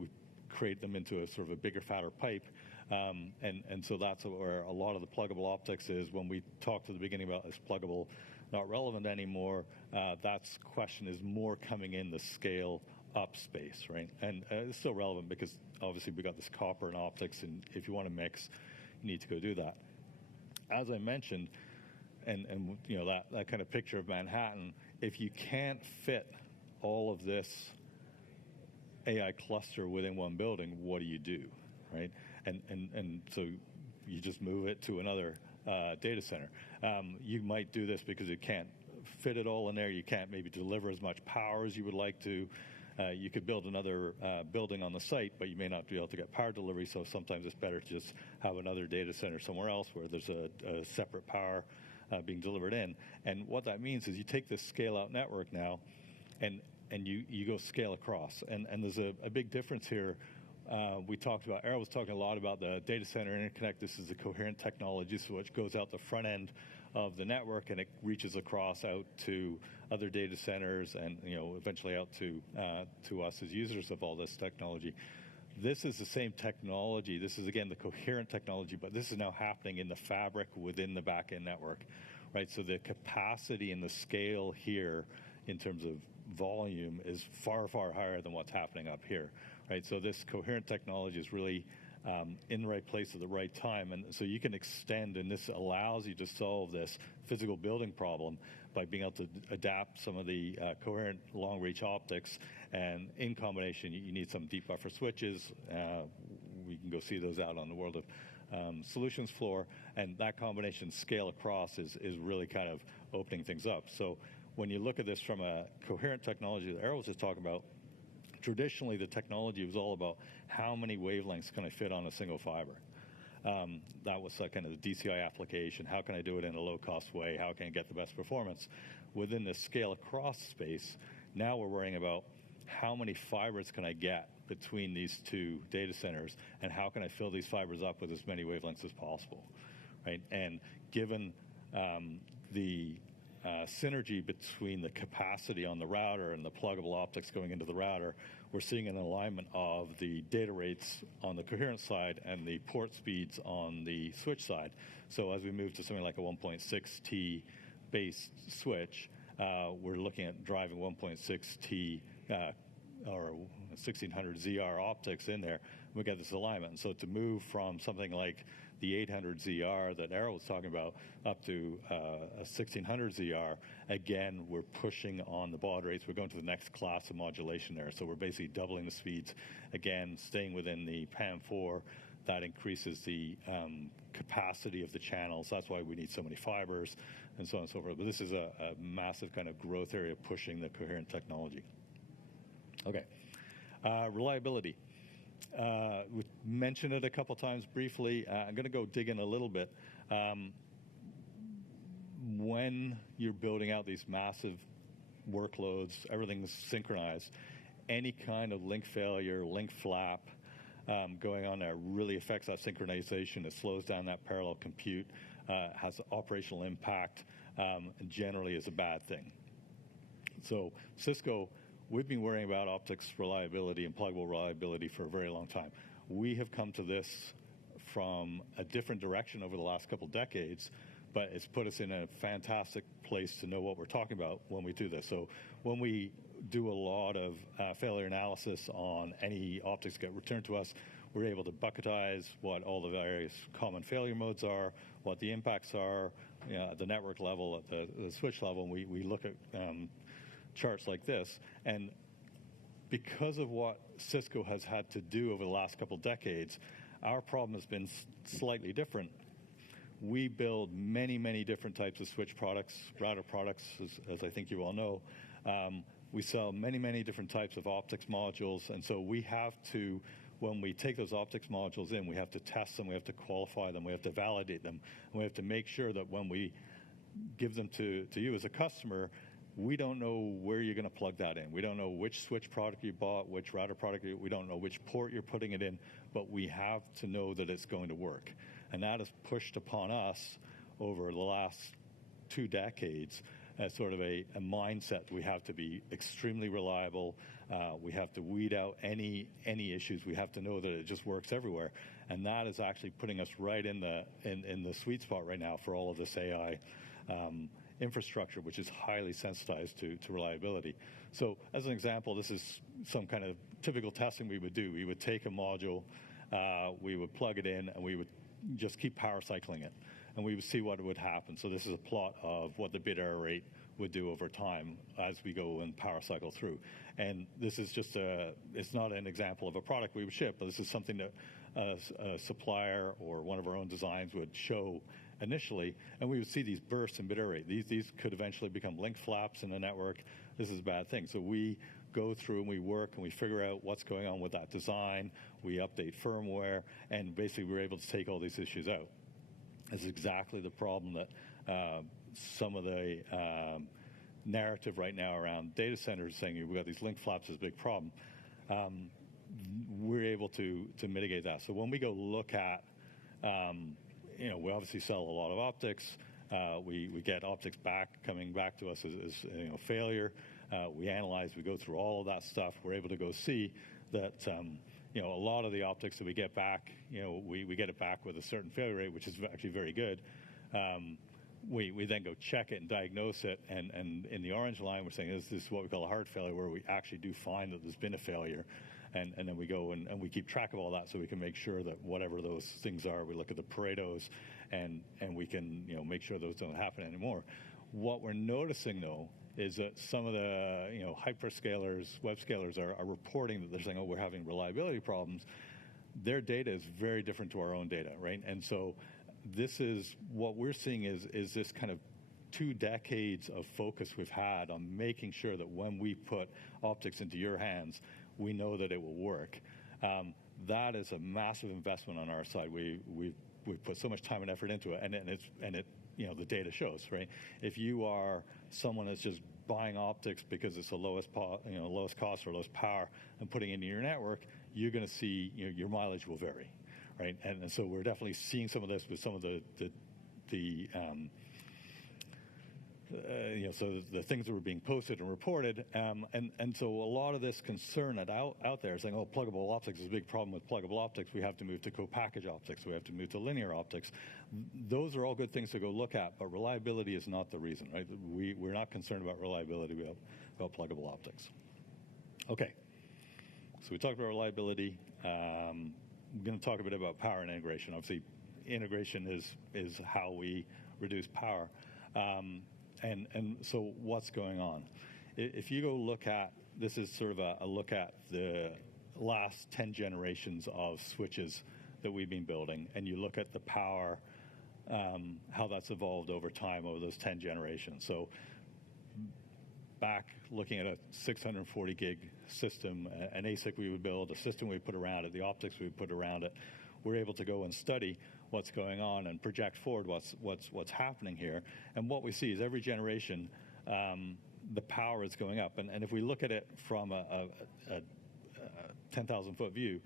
create them into a sort of a bigger, fatter pipe. And so that's where a lot of the pluggable optics is. When we talked at the beginning about is pluggable not relevant anymore, that question is more coming in the scale up space, right? And it's still relevant because obviously we got this copper and optics, and if you want to mix, you need to go do that. As I mentioned, and you know that kind of picture of Manhattan, if you can't fit all of this AI cluster within one building, what do you do, right? And so you just move it to another data center. You might do this because it can't fit it all in there. You can't maybe deliver as much power as you would like to. You could build another building on the site, but you may not be able to get power delivery, so sometimes it's better to just have another data center somewhere else where there's a separate power being delivered in. And what that means is you take this scale-out network now, and you go scale across. And there's a big difference here. We talked about, Errol was talking a lot about the data center interconnect. This is a coherent technology, so which goes out the front end of the network, and it reaches across out to other data centers, and eventually out to us as users of all this technology. This is the same technology. This is, again, the coherent technology, but this is now happening in the fabric within the back-end network, right? So the capacity and the scale here in terms of volume is far, far higher than what's happening up here, right? So this coherent technology is really in the right place at the right time. And so you can extend, and this allows you to solve this physical building problem by being able to adapt some of the coherent long-reach optics. And in combination, you need some deep buffer switches. We can go see those out on the World of Solutions floor. And that combination scale across is really kind of opening things up. So when you look at this from a coherent technology that Errol was just talking about, traditionally the technology was all about how many wavelengths can I fit on a single fiber. That was kind of the DCI application. How can I do it in a low-cost way? How can I get the best performance? Within this scale-across space, now we're worrying about how many fibers can I get between these two data centers, and how can I fill these fibers up with as many wavelengths as possible, right? And given the synergy between the capacity on the router and the pluggable optics going into the router, we're seeing an alignment of the data rates on the coherent side and the port speeds on the switch side. So as we move to something like a 1.6T based switch, we're looking at driving 1.6T or 1600 ZR optics in there. We get this alignment. And so to move from something like the 800 ZR that Errol was talking about up to a 1600 ZR, again, we're pushing on the baud rates. We're going to the next class of modulation there. So we're basically doubling the speeds. Again, staying within the PAM4, that increases the capacity of the channels. That's why we need so many fibers and so on and so forth. But this is a massive kind of growth area pushing the coherent technology. Okay, reliability. We mentioned it a couple times briefly. I'm going to go dig in a little bit. When you're building out these massive workloads, everything's synchronized. Any kind of link failure, link flap going on there really affects that synchronization. It slows down that parallel compute, has operational impact, and generally is a bad thing. So Cisco, we've been worrying about optics reliability and pluggable reliability for a very long time. We have come to this from a different direction over the last couple decades, but it's put us in a fantastic place to know what we're talking about when we do this. So when we do a lot of failure analysis on any optics get returned to us, we're able to bucketize what all the various common failure modes are, what the impacts are, at the network level, at the switch level, and we look at charts like this. And because of what Cisco has had to do over the last couple decades, our problem has been slightly different. We build many, many different types of switch products, router products, as I think you all know. We sell many, many different types of optics modules, and so we have to, when we take those optics modules in, we have to test them, we have to qualify them, we have to validate them, and we have to make sure that when we give them to you as a customer, we don't know where you're going to plug that in. We don't know which switch product you bought, which router product we don't know which port you're putting it in, but we have to know that it's going to work. And that has pushed upon us over the last 2 decades as sort of a mindset. We have to be extremely reliable. We have to weed out any issues. We have to know that it just works everywhere. And that is actually putting us right in the sweet spot right now for all of this AI infrastructure, which is highly sensitized to reliability. So as an example, this is some kind of typical testing we would do. We would take a module, we would plug it in, and we would just keep power cycling it, and we would see what would happen. So this is a plot of what the bit error rate would do over time as we go and power cycle through. And this is just it's not an example of a product we would ship, but this is something that a supplier or one of our own designs would show initially, and we would see these bursts in bit error rate. These could eventually become link flaps in the network. This is a bad thing. So we go through and we work and we figure out what's going on with that design. We update firmware, and basically we're able to take all these issues out. This is exactly the problem that some of the narrative right now around data centers saying we've got these link flaps is a big problem. We're able to mitigate that. So when we go look at, we obviously sell a lot of optics. We get optics coming back to us as failure. We analyze, we go through all of that stuff. We're able to go see that a lot of the optics that we get back, we get it back with a certain failure rate, which is actually very good. We then go check it and diagnose it, and in the orange line, we're saying this is what we call a hard failure, where we actually do find that there's been a failure. And then we go and we keep track of all that so we can make sure that whatever those things are, we look at the Paretos and we can make sure those don't happen anymore. What we're noticing, though, is that some of the hyperscalers, web scalers are reporting that they're saying, oh, we're having reliability problems. Their data is very different to our own data, right? And so this is what we're seeing is this kind of 2 decades of focus we've had on making sure that when we put optics into your hands, we know that it will work. That is a massive investment on our side. We've put so much time and effort into it, and it the data shows, right? If you are someone that's just buying optics because it's the lowest cost or lowest power and putting it into your network, you're going to see your mileage will vary, right? And so we're definitely seeing some of this with some of the so the things that were being posted and reported, and so a lot of this concern out there saying, oh, pluggable optics is a big problem with pluggable optics. We have to move to co-package optics. We have to move to linear optics. Those are all good things to go look at, but reliability is not the reason, right? We're not concerned about reliability about pluggable optics. Okay, so we talked about reliability. I'm going to talk a bit about power and integration. Obviously, integration is how we reduce power. And so what's going on? If you go look at, this is sort of a look at the last 10 generations of switches that we've been building, and you look at the power, how that's evolved over time over those 10 generations. So back looking at a 640 gig system, an ASIC we would build, a system we put around it, the optics we would put around it, we're able to go and study what's going on and project forward what's happening here. And what we see is every generation, the power is going up. And if we look at it from a 10,000-foot view,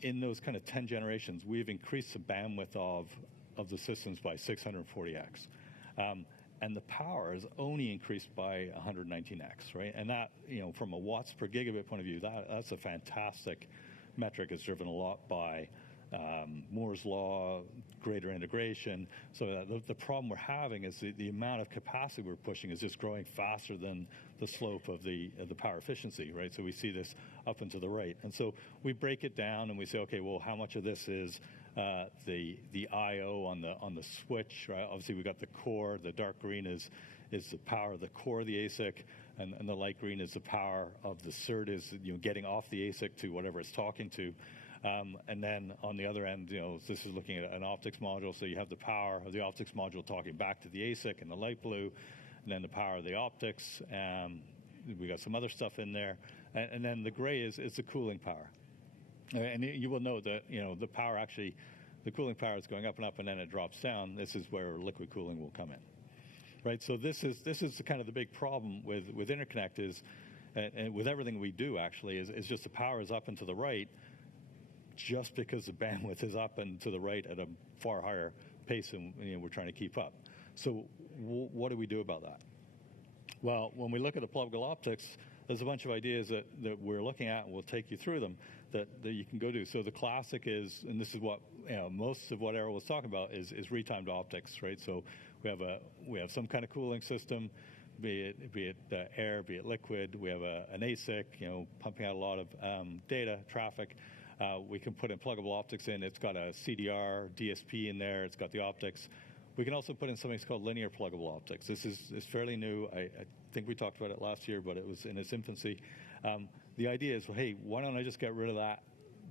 in those kind of 10 generations, we've increased the bandwidth of the systems by 640x. And the power is only increased by 119x, right? And that, from a watts per gigabit point of view, that's a fantastic metric. It's driven a lot by Moore's Law, greater integration. So the problem we're having is the amount of capacity we're pushing is just growing faster than the slope of the power efficiency, right? So we see this up and to the right. And so we break it down and we say, okay, well, how much of this is the I/O on the switch, right? Obviously, we've got the core. The dark green is the power of the core of the ASIC, and the light green is the power of the SERT, is getting off the ASIC to whatever it's talking to. And then on the other end, this is looking at an optics module. So you have the power of the optics module talking back to the ASIC in the light blue, and then the power of the optics. We got some other stuff in there. And then the gray is the cooling power. And you will note that, the power actually, the cooling power is going up and up, and then it drops down. This is where liquid cooling will come in. Right? So this is kind of the big problem with interconnect is, and with everything we do actually, is just the power is up and to the right, just because the bandwidth is up and to the right at a far higher pace than we're trying to keep up. So what do we do about that? Well, when we look at the pluggable optics, there's a bunch of ideas that we're looking at, and we'll take you through them, that you can go do. So the classic is, and this is what most of what Errol was talking about, is retimed optics, right? So we have some kind of cooling system, be it air, be it liquid. We have an ASIC, pumping out a lot of data traffic. We can put in pluggable optics in. It's got a CDR, DSP in there. It's got the optics. We can also put in something called linear pluggable optics. This is fairly new. I think we talked about it last year, but it was in its infancy. The idea is, well, hey, why don't I just get rid of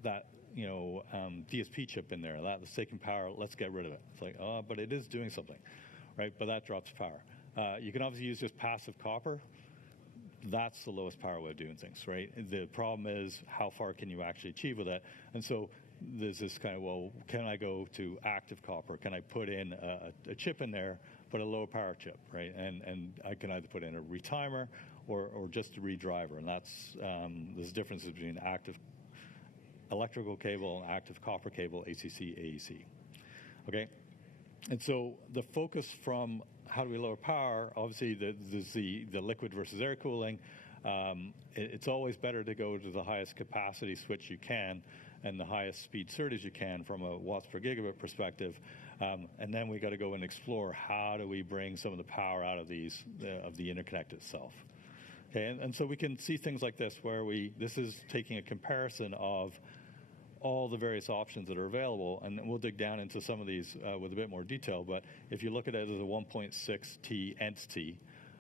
that DSP chip in there, that's taking power, let's get rid of it. It's like, oh, but it is doing something, right? But that drops power. You can obviously use just passive copper. That's the lowest power way of doing things, right? The problem is, how far can you actually achieve with that? And so there's this kind of, well, can I go to active copper? Can I put in a chip in there, but a lower power chip, right? And I can either put in a retimer or just a redriver. And there's differences between active electrical cable and active copper cable, ACC, AEC. Okay? And so the focus from how do we lower power, obviously there's the liquid versus air cooling. It's always better to go to the highest capacity switch you can and the highest speed SerDes you can from a watts per gigabit perspective. And then we got to go and explore how do we bring some of the power out of the interconnect itself. Okay, and so we can see things like this where this is taking a comparison of all the various options that are available, and we'll dig down into some of these with a bit more detail. But if you look at it as a 1.6T entity,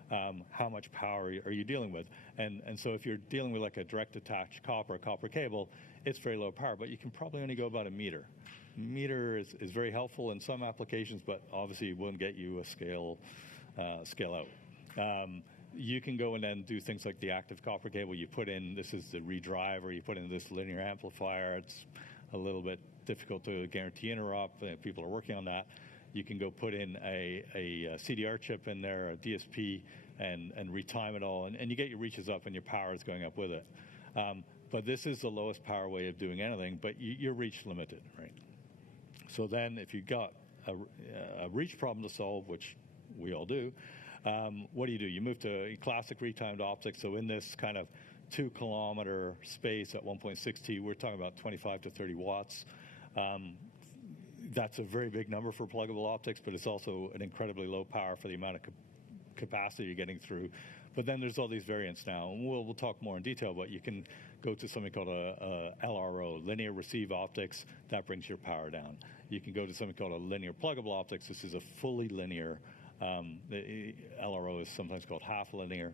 how much power are you dealing with? And so if you're dealing with like a direct attached copper cable, it's very low power, but you can probably only go about a meter. Meter is very helpful in some applications, but obviously it won't get you a scale out. You can go and then do things like the active copper cable. You put in, this is the redriver, you put in this linear amplifier. It's a little bit difficult to guarantee interrupt. People are working on that. You can go put in a CDR chip in there, a DSP, and retime it all. And you get your reaches up and your power is going up with it. But this is the lowest power way of doing anything, but you're reach limited, right? So then if you've got a reach problem to solve, which we all do, what do? You move to classic retimed optics. So in this kind of 2 kilometer space at 1.6T, we're talking about 25 to 30 watts. That's a very big number for pluggable optics, but it's also an incredibly low power for the amount of capacity you're getting through. But then there's all these variants now, and we'll talk more in detail, but you can go to something called a LRO, linear receive optics. That brings your power down. You can go to something called a linear pluggable optics. This is a fully linear. The LRO is sometimes called half linear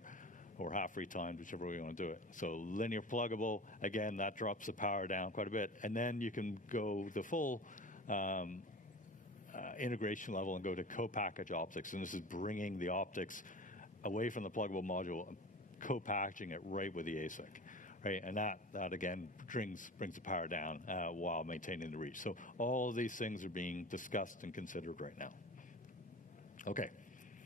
or half retimed, whichever way you want to do it. So linear pluggable, again, that drops the power down quite a bit. And then you can go the full integration level and go to co-package optics. And this is bringing the optics away from the pluggable module and co-packaging it right with the ASIC. Right? And that again brings the power down while maintaining the reach. So all of these things are being discussed and considered right now. Okay,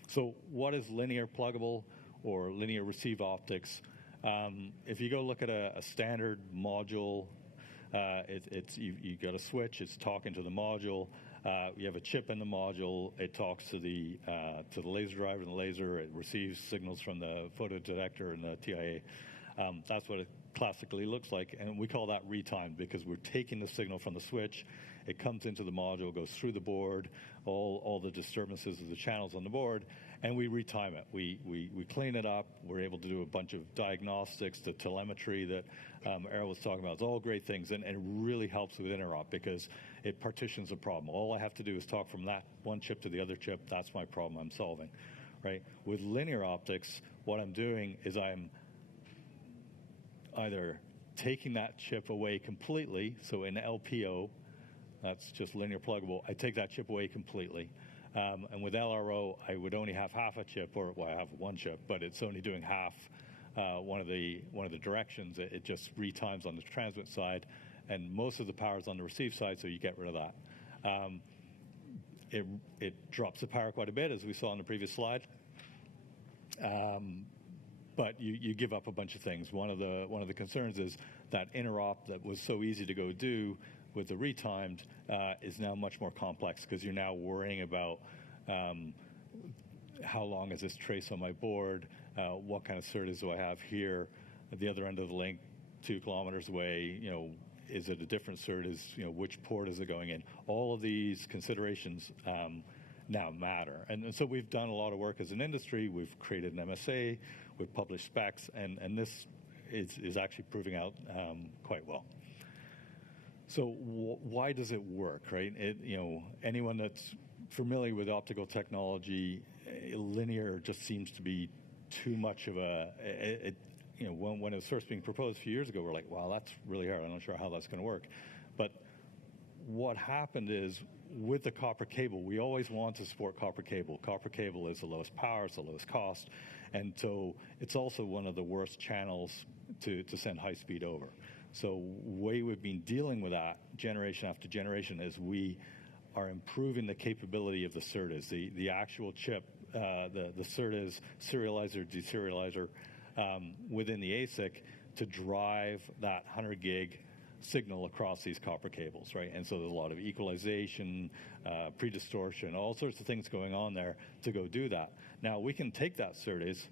so what is linear pluggable or linear receive optics? If you go look at a standard module, you got a switch. It's talking to the module. You have a chip in the module. It talks to the laser driver and the laser. It receives signals from the photodetector and the TIA. That's what it classically looks like, and we call that retimed because we're taking the signal from the switch. It comes into the module, goes through the board, all the disturbances of the channels on the board, and we retime it. We clean it up. We're able to do a bunch of diagnostics, the telemetry that Errol was talking about. It's all great things, and it really helps with interrupt because it partitions the problem. All I have to do is talk from that one chip to the other chip. That's my problem I'm solving, right? With linear optics, what I'm doing is I'm either taking that chip away completely, so in LPO, that's just linear pluggable, I take that chip away completely. And with LRO, I would only have half a chip, or well, I have one chip, but it's only doing half one of the directions. It just retimes on the transmit side, and most of the power is on the receive side, so you get rid of that. It drops the power quite a bit, as we saw on the previous slide. But you give up a bunch of things. One of the concerns is that interop that was so easy to go do with the retimed is now much more complex because you're now worrying about how long is this trace on my board, what kind of SerDes do I have here at the other end of the link, 2 kilometers away, is it a different SerDes, which port is it going in? All of these considerations now matter. And so we've done a lot of work as an industry. We've created an MSA, we've published specs, and this is actually proving out quite well. So why does it work, right? Anyone that's familiar with optical technology, linear just seems to be too much of when it was first being proposed a few years ago, we're like, wow, that's really hard. I'm not sure how that's going to work. But what happened is, with the copper cable, we always want to support copper cable. Copper cable is the lowest power, it's the lowest cost, and so it's also one of the worst channels to send high speed over. So the way we've been dealing with that generation after generation is we are improving the capability of the SerDes, the actual chip, the SerDes serializer, deserializer within the ASIC to drive that 100 gig signal across these copper cables, right? And so there's a lot of equalization, pre-distortion, all sorts of things going on there to go do that. Now, we can take that SerDes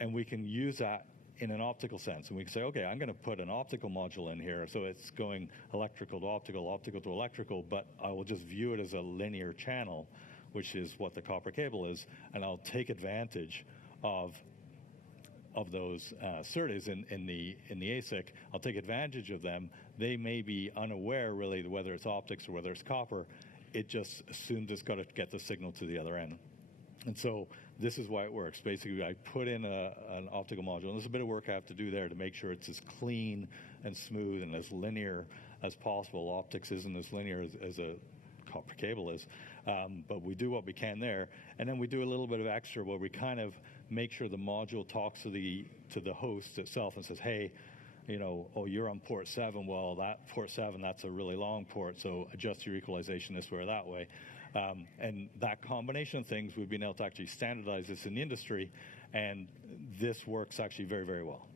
and we can use that in an optical sense. And we can say, okay, I'm going to put an optical module in here, so it's going electrical to optical, optical to electrical, but I will just view it as a linear channel, which is what the copper cable is, and I'll take advantage of those SerDes in the ASIC. I'll take advantage of them. They may be unaware, really, whether it's optics or whether it's copper. It just assumes it's got to get the signal to the other end. And so this is why it works. Basically, I put in an optical module, and there's a bit of work I have to do there to make sure it's as clean and smooth and as linear as possible. Optics isn't as linear as a copper cable is, but we do what we can there. And then we do a little bit of extra where we kind of make sure the module talks to the host itself and says, hey, oh, you're on port 7. Well, that port 7, that's a really long port, so adjust your equalization this way or that way. And that combination of things, we've been able to actually standardize this in the industry, and this works actually very, very well.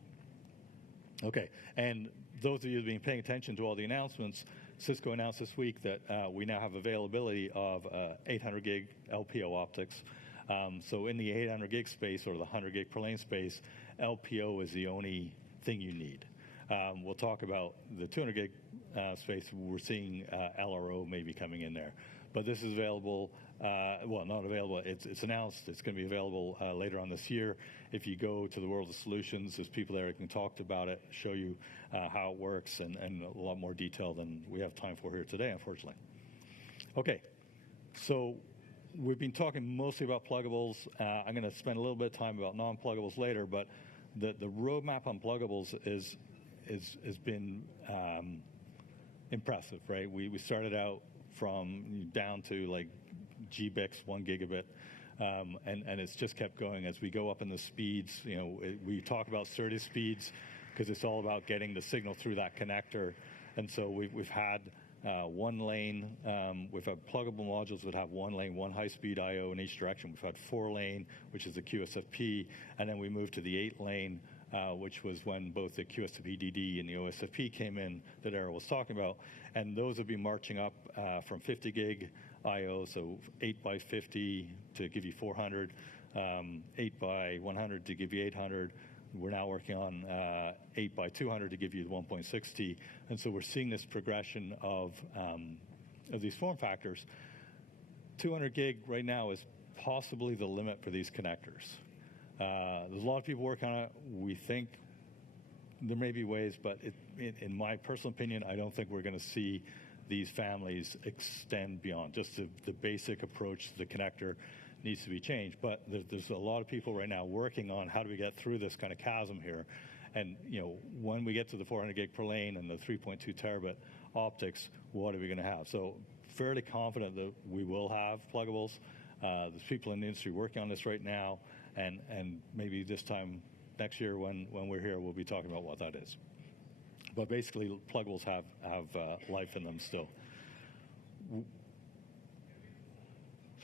Okay, and those of you who have been paying attention to all the announcements, Cisco announced this week that we now have availability of 800 gig LPO optics. So in the 800 gig space, or the 100 gig per lane space, LPO is the only thing you need. We'll talk about the 200 gig space. We're seeing LRO maybe coming in there. But this is available, well, not available, it's announced it's going to be available later on this year. If you go to the World of Solutions, there's people there who can talk about it, show you how it works, and a lot more detail than we have time for here today, unfortunately. Okay, so we've been talking mostly about pluggables. I'm going to spend a little bit of time about non-pluggables later, but the roadmap on pluggables has been impressive, right? We started out from down to like GBICs, 1 gigabit, and it's just kept going as we go up in the speeds. We talk about SerDes speeds because it's all about getting the signal through that connector, and so we've had 1 lane. We've had pluggable modules that have 1 lane, 1 high-speed I/O in each direction. We've had 4 lane, which is the QSFP, and then we moved to the 8 lane, which was when both the QSFP-DD and the OSFP came in that Errol was talking about. And those have been marching up from 50 gig I/O, so 8 by 50 to give you 400, 8 by 100 to give you 800. We're now working on 8 by 200 to give you the 1.6T. And so we're seeing this progression of these form factors. 200 gig right now is possibly the limit for these connectors. There's a lot of people working on it. We think there may be ways, but in my personal opinion, I don't think we're going to see these families extend beyond. Just the basic approach to the connector needs to be changed. But there's a lot of people right now working on how do we get through this kind of chasm here. And when we get to the 400 gig per lane and the 3.2 terabit optics, what are we going to have? So fairly confident that we will have pluggables. There's people in the industry working on this right now. And maybe this time next year when we're here, we'll be talking about what that is. But basically, pluggables have life in them still.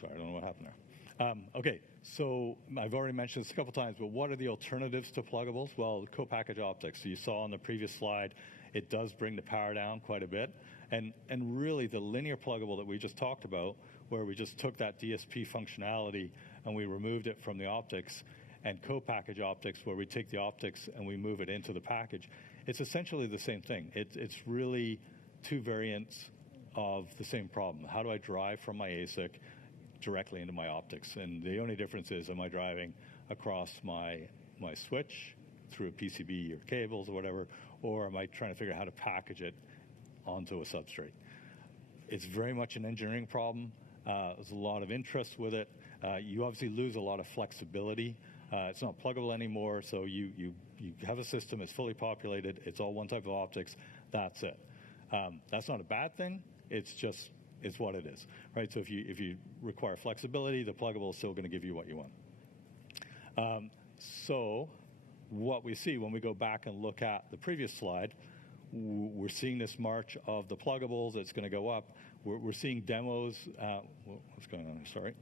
Sorry, I don't know what happened there. Okay, so I've already mentioned this a couple times, but what are the alternatives to pluggables? Well, co-package optics. So you saw on the previous slide, it does bring the power down quite a bit. And really, the linear pluggable that we just talked about, where we just took that DSP functionality and we removed it from the optics, and co-package optics, where we take the optics and we move it into the package, it's essentially the same thing. It's really 2 variants of the same problem. How do I drive from my ASIC directly into my optics? And the only difference is, am I driving across my switch through a PCB or cables or whatever, or am I trying to figure out how to package it onto a substrate? It's very much an engineering problem. There's a lot of interest with it. You obviously lose a lot of flexibility. It's not pluggable anymore, so you have a system, it's fully populated, it's all one type of optics, that's it. That's not a bad thing, it's what it is, right? So if you require flexibility, the pluggable is still going to give you what you want. So what we see when we go back and look at the previous slide, we're seeing this march of the pluggables. It's going to go up. We're seeing demos. What's going on here? Sorry.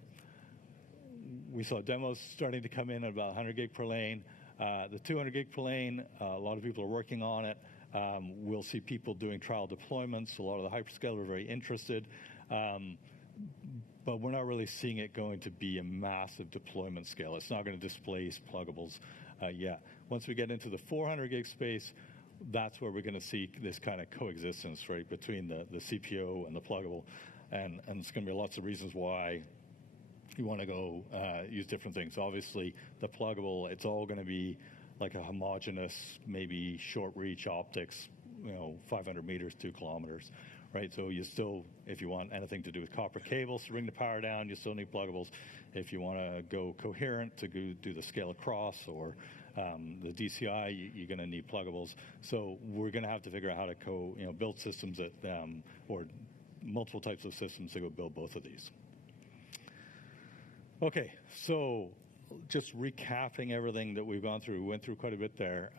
We saw demos starting to come in at about 100 gig per lane. The 200 gig per lane, a lot of people are working on it. We'll see people doing trial deployments. A lot of the hyperscalers are very interested. But we're not really seeing it going to be a massive deployment scale. It's not going to displace pluggables yet. Once we get into the 400 gig space, that's where we're going to see this kind of coexistence, right, between the CPO and the pluggable. And there's going to be lots of reasons why you want to go use different things. Obviously, the pluggable, it's all going to be like a homogeneous, maybe short reach optics, 500 meters, 2 kilometers, right? So you still, if you want anything to do with copper cables to bring the power down, you still need pluggables. If you want to go coherent to do the scale across or the DCI, you're going to need pluggables. So we're going to have to figure out how to build systems that, or multiple types of systems to go build both of these. Okay, so just recapping everything that we've gone through. We went through quite a bit there.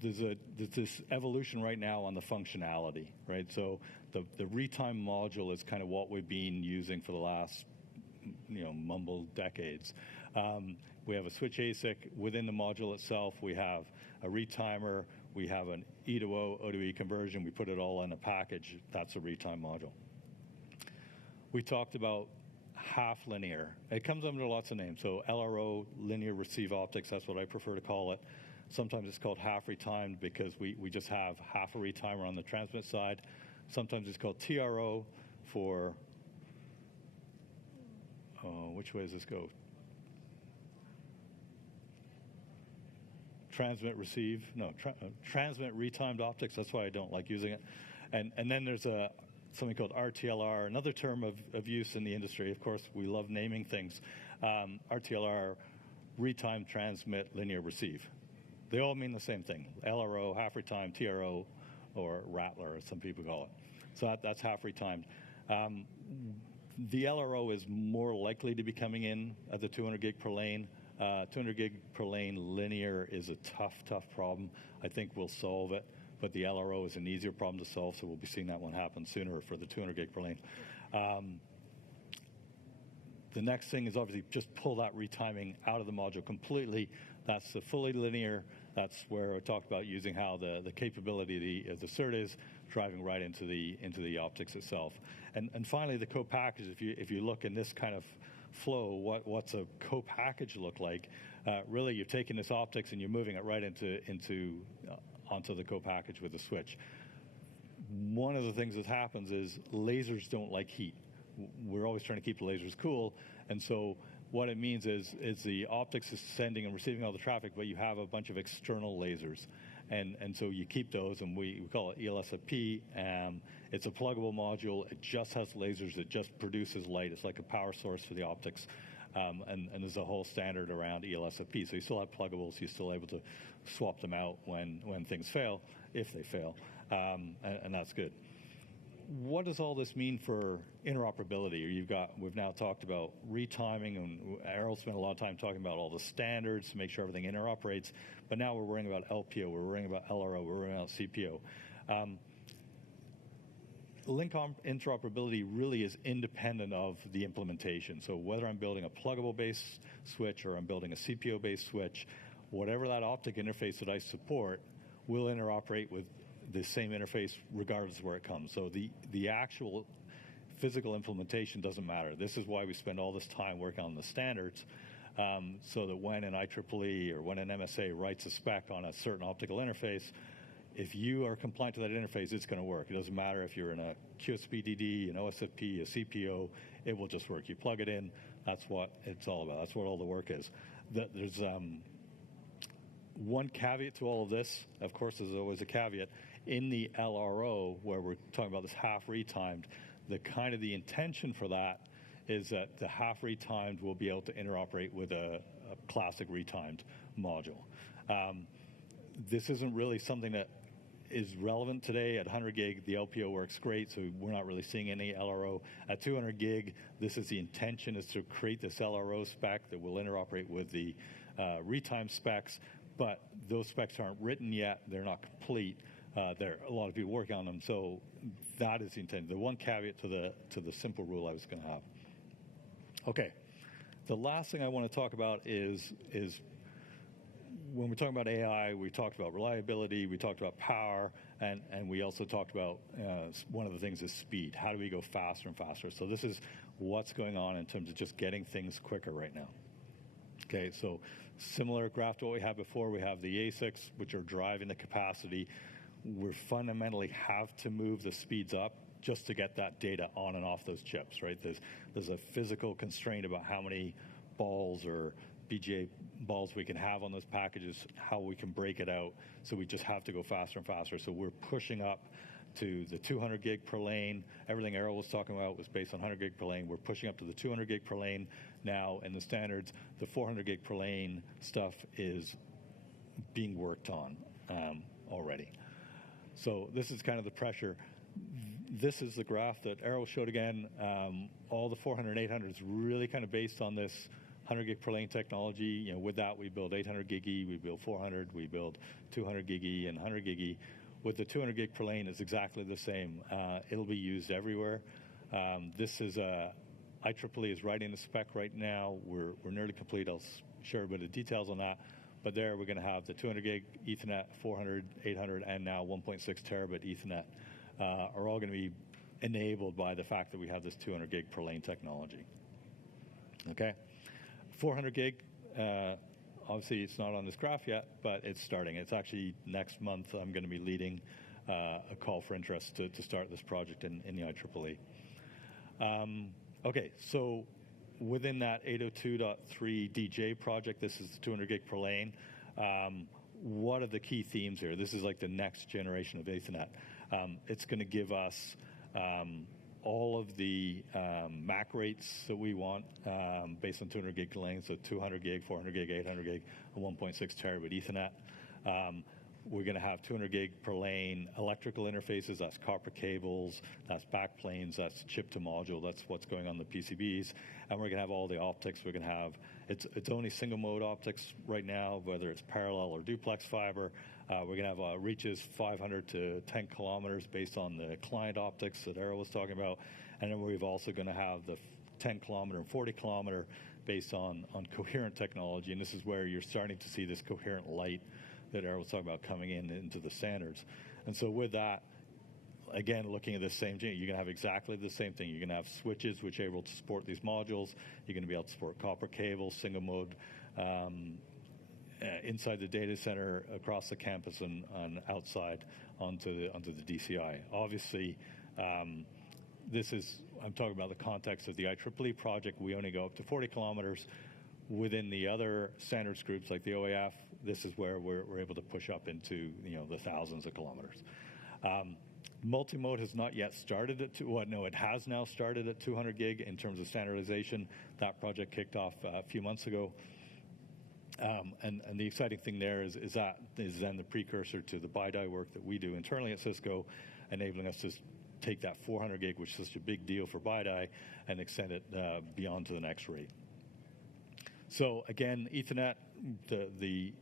There's this evolution right now on the functionality, right? So the retime module is kind of what we've been using for the last, mumbled decades. We have a switch ASIC. Within the module itself, we have a retimer. We have an E to O, O to E conversion. We put it all in a package. That's a retime module. We talked about half linear. It comes under lots of names. So LRO, linear receive optics, that's what I prefer to call it. Sometimes it's called half retimed because we just have half a retimer on the transmit side. Sometimes it's called TRO for, which way does this go? Transmit receive, no, transmit retimed optics, that's why I don't like using it. And then there's something called RTLR, another term of use in the industry. Of course, we love naming things. RTLR, retime, transmit, linear receive. They all mean the same thing. LRO, half retime, TRO, or Rattler, as some people call it. So that's half retimed. The LRO is more likely to be coming in at the 200 gig per lane. 200 gig per lane linear is a tough problem. I think we'll solve it. But the LRO is an easier problem to solve, so we'll be seeing that one happen sooner for the 200 gig per lane. The next thing is obviously just pull that retiming out of the module completely. That's the fully linear. That's where I talked about using how the capability of the CERT is driving right into the optics itself. And finally, the co-package. If you look in this kind of flow, what's a co-package look like? Really, you're taking this optics and you're moving it right onto the co-package with the switch. One of the things that happens is lasers don't like heat. We're always trying to keep the lasers cool, and so what it means is the optics is sending and receiving all the traffic, but you have a bunch of external lasers, and so you keep those, and we call it ELSFP. It's a pluggable module. It just has lasers. It just produces light. It's like a power source for the optics. And there's a whole standard around ELSFP. So you still have pluggables. You're still able to swap them out when things fail, if they fail. And that's good. What does all this mean for interoperability? We've now talked about retiming, and Errol spent a lot of time talking about all the standards to make sure everything interoperates. But now we're worrying about LPO, we're worrying about LRO, we're worrying about CPO. Link interoperability really is independent of the implementation. So whether I'm building a pluggable-based switch or I'm building a CPO-based switch, whatever that optic interface that I support will interoperate with the same interface regardless of where it comes. So the actual physical implementation doesn't matter. This is why we spend all this time working on the standards, so that when an IEEE or when an MSA writes a spec on a certain optical interface, if you are compliant to that interface, it's going to work. It doesn't matter if you're in a QSPDD, an OSFP, a CPO, it will just work. You plug it in, that's what it's all about. That's what all the work is. There's one caveat to all of this. Of course, there's always a caveat. In the LRO, where we're talking about this half retimed, the intention for that is that the half retimed will be able to interoperate with a classic retimed module. This isn't really something that is relevant today. At 100 gig, the LPO works great, so we're not really seeing any LRO. At 200 gig, this is the intention, is to create this LRO spec that will interoperate with the retime specs, but those specs aren't written yet. They're not complete. There are a lot of people working on them, so that is the intent. The one caveat to the simple rule I was going to have. Okay, the last thing I want to talk about is when we're talking about AI, we talked about reliability, we talked about power, and we also talked about one of the things is speed. How do we go faster and faster? So this is what's going on in terms of just getting things quicker right now. Okay, so similar graph to what we had before. We have the ASICs, which are driving the capacity. We fundamentally have to move the speeds up just to get that data on and off those chips, right? There's a physical constraint about how many balls or BGA balls we can have on those packages, how we can break it out. So we just have to go faster and faster. So we're pushing up to the 200 gig per lane. Everything Errol was talking about was based on 100 gig per lane. We're pushing up to the 200 gig per lane now in the standards. The 400 gig per lane stuff is being worked on already. So this is kind of the pressure. This is the graph that Errol showed again. All the 400 and 800 is really kind of based on this 100 gig per lane technology. You know, with that, we build 800 gig E, we build 400, we build 200 gig E and 100 gig E. With the 200 gig per lane, it's exactly the same. It'll be used everywhere. This is IEEE is writing the spec right now. We're nearly complete. I'll share a bit of details on that. But there, we're going to have the 200 gig Ethernet, 400, 800, and now 1.6 terabit Ethernet are all going to be enabled by the fact that we have this 200 gig per lane technology. Okay. 400 gig, obviously it's not on this graph yet, but it's starting. It's actually next month I'm going to be leading a call for interest to start this project in the IEEE. Okay, so within that 802.3 DJ project, this is 200 gig per lane. What are the key themes here? This is like the next generation of Ethernet. It's going to give us all of the MAC rates that we want based on 200 gig lane, so 200 gig, 400 gig, 800 gig, and 1.6 terabit Ethernet. We're going to have 200 gig per lane electrical interfaces. That's copper cables, that's backplanes, that's chip to module. That's what's going on the PCBs. And we're going to have all the optics. We're going to have, it's only single mode optics right now, whether it's parallel or duplex fiber. We're going to have reaches 500 to 10 kilometers based on the client optics that Errol was talking about. And then we've also going to have the 10 kilometer and 40 kilometer based on coherent technology. And this is where you're starting to see this coherent light that Errol was talking about coming into the standards. And so with that, again, looking at the same thing, you're going to have exactly the same thing. You're going to have switches which are able to support these modules. You're going to be able to support copper cables, single mode, inside the data center, across the campus, and outside onto the DCI. Obviously, this is, I'm talking about the context of the IEEE project. We only go up to 40 kilometers. Within the other standards groups like the OAF, this is where we're able to push up into the thousands of kilometers. Multimode has not yet started at it has now started at 200 gig in terms of standardization. That project kicked off a few months ago. And the exciting thing there is that is then the precursor to the BiDi work that we do internally at Cisco, enabling us to take that 400 gig, which is such a big deal for BiDi, and extend it beyond to the next rate. So again, Ethernet, the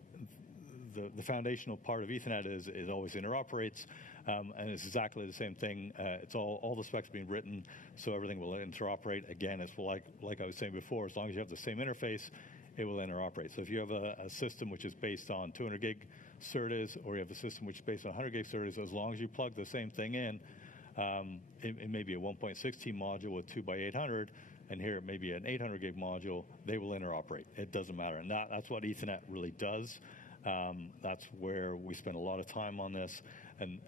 foundational part of Ethernet is always interoperates, and it's exactly the same thing. It's all the specs being written, so everything will interoperate. Again, it's like I was saying before, as long as you have the same interface, it will interoperate. So if you have a system which is based on 200 gig SerDes, or you have a system which is based on 100 gig SerDes, as long as you plug the same thing in, it may be a 1.6T module with 2x800, and here it may be an 800 gig module, they will interoperate. It doesn't matter. And that's what Ethernet really does. That's where we spend a lot of time on this, and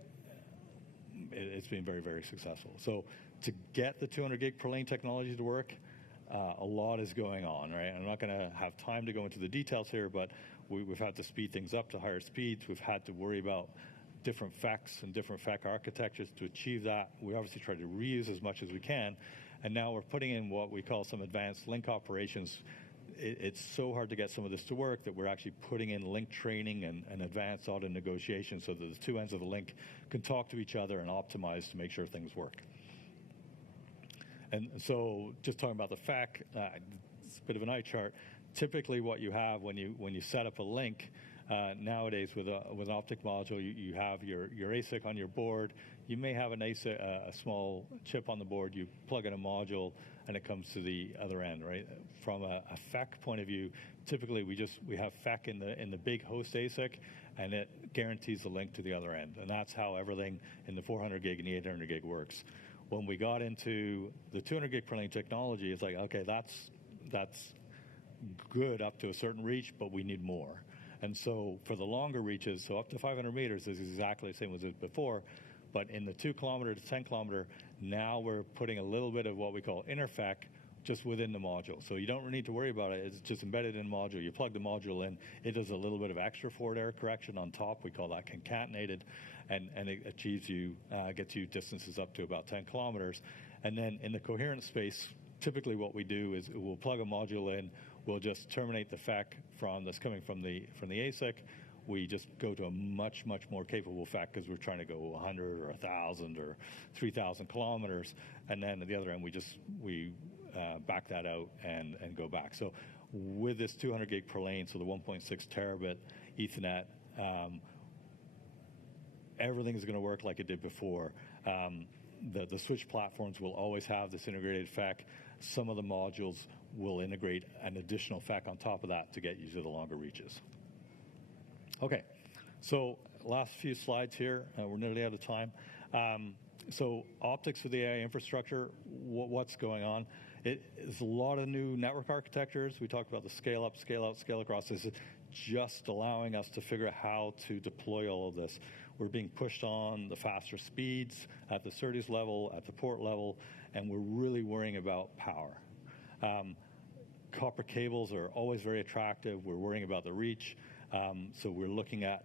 it's been very, very successful. So to get the 200 gig per lane technology to work, a lot is going on, right? I'm not going to have time to go into the details here, but we've had to speed things up to higher speeds. We've had to worry about different FECs and different FEC architectures to achieve that. We obviously try to reuse as much as we can. And now we're putting in what we call some advanced link operations. It's so hard to get some of this to work that we're actually putting in link training and advanced auto negotiation so that the two ends of the link can talk to each other and optimize to make sure things work. And so just talking about the FEC, it's a bit of an eye chart. Typically what you have when you set up a link, nowadays with an optic module, you have your ASIC on your board. You may have an ASIC, a small chip on the board. You plug in a module, and it comes to the other end, right? From a FEC point of view, typically we have FEC in the big host ASIC, and it guarantees the link to the other end. And that's how everything in the 400 gig and the 800 gig works. When we got into the 200 gig per lane technology, it's like, okay, that's good up to a certain reach, but we need more. And so for the longer reaches, so up to 500 meters is exactly the same as it was before, but in the 2 kilometer to 10 kilometer, now we're putting a little bit of what we call interFEC just within the module. So you don't need to worry about it. It's just embedded in the module. You plug the module in. It does a little bit of extra forward error correction on top. We call that concatenated, and it achieves gets you distances up to about 10 kilometers. And then in the coherent space, typically what we do is we'll plug a module in. We'll just terminate the FEC that's coming from the ASIC. We just go to a much more capable FEC because we're trying to go 100 or 1,000 or 3,000 kilometers, and then at the other end we back that out and go back. So with this 200 gig per lane, so the 1.6 terabit Ethernet, everything is going to work like it did before. The switch platforms will always have this integrated FEC. Some of the modules will integrate an additional FEC on top of that to get you to the longer reaches. Okay, so last few slides here. We're nearly out of time. So optics for the AI infrastructure, what's going on? It's a lot of new network architectures. We talked about the scale up, scale out, scale across. This is just allowing us to figure out how to deploy all of this. We're being pushed on the faster speeds at the SerDes level, at the port level, and we're really worrying about power. Copper cables are always very attractive. We're worrying about the reach. So we're looking at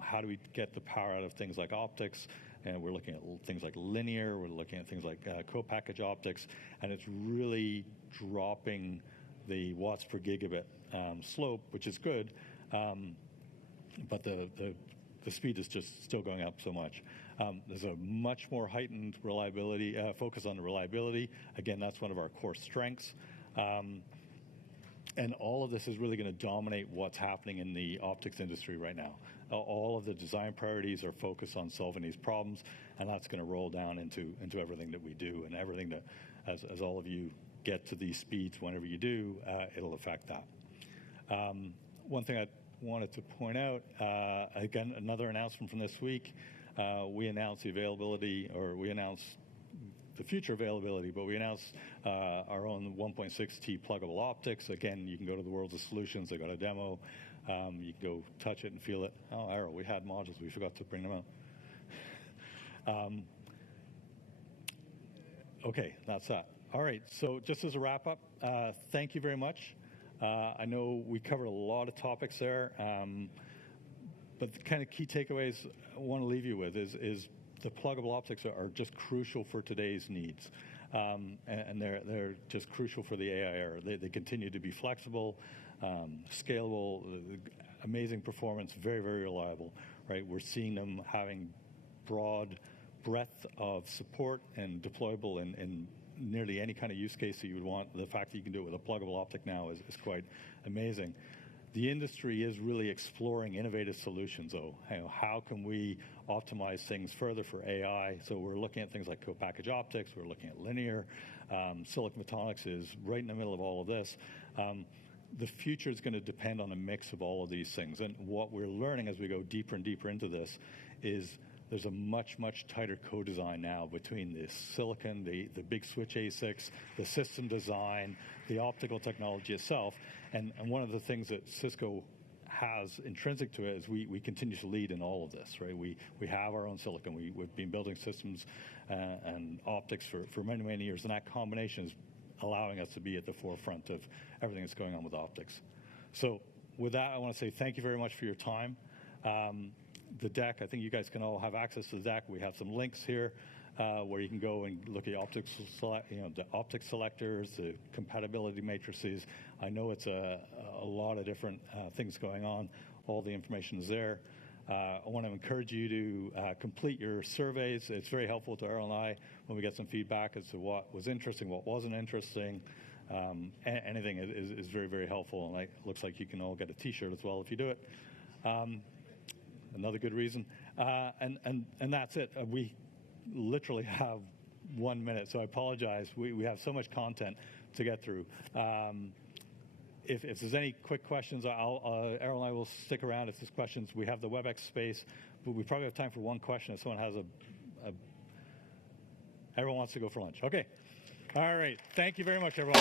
how do we get the power out of things like optics, and we're looking at things like linear, we're looking at things like co-package optics, and it's really dropping the watts per gigabit slope, which is good, but the speed is just still going up so much. There's a much more heightened reliability, focus on the reliability. Again, that's one of our core strengths. And all of this is really going to dominate what's happening in the optics industry right now. All of the design priorities are focused on solving these problems, and that's going to roll down into everything that we do, and everything that, as all of you get to these speeds, whenever you do, it'll affect that. One thing I wanted to point out, again, another announcement from this week, we announced the future availability, but we announced our own 1.6T pluggable optics. Again, you can go to the Worlds of Solutions. They got a demo. You can go touch it and feel it. Oh, Errol, we had modules. We forgot to bring them out. Okay, that's that. All right, so just as a wrap-up, thank you very much. I know we covered a lot of topics there, but the kind of key takeaways I want to leave you with is the pluggable optics are just crucial for today's needs, and they're just crucial for the AI era. They continue to be flexible, scalable, amazing performance, very reliable. Right, we're seeing them having broad breadth of support and deployable in nearly any kind of use case that you would want. The fact that you can do it with a pluggable optic now is quite amazing. The industry is really exploring innovative solutions, though. How can we optimize things further for AI? So we're looking at things like co-package optics. We're looking at linear. Silicon photonics is right in the middle of all of this. The future is going to depend on a mix of all of these things. And what we're learning as we go deeper and deeper into this is there's a much tighter co-design now between the silicon, the big switch ASICs, the system design, the optical technology itself. And one of the things that Cisco has intrinsic to it is we continue to lead in all of this, right? We have our own silicon. We've been building systems and optics for many years, and that combination is allowing us to be at the forefront of everything that's going on with optics. So with that, I want to say thank you very much for your time. the deck. I think you guys can all have access to the deck. We have some links here where you can go and look at the optics selectors, the compatibility matrices. I know it's a lot of different things going on. All the information is there. I want to encourage you to complete your surveys. It's very helpful to Errol and I when we get some feedback as to what was interesting, what wasn't interesting. Anything is very, very helpful. And it looks like you can all get a T-shirt as well if you do it. Another good reason. And that's it. We literally have 1 minute, so I apologize. We have so much content to get through. If there's any quick questions, Errol and I will stick around if there's questions. We have the WebEx space, but we probably have time for one question if someone has everyone wants to go for lunch. Okay. All right. Thank you very much, everyone.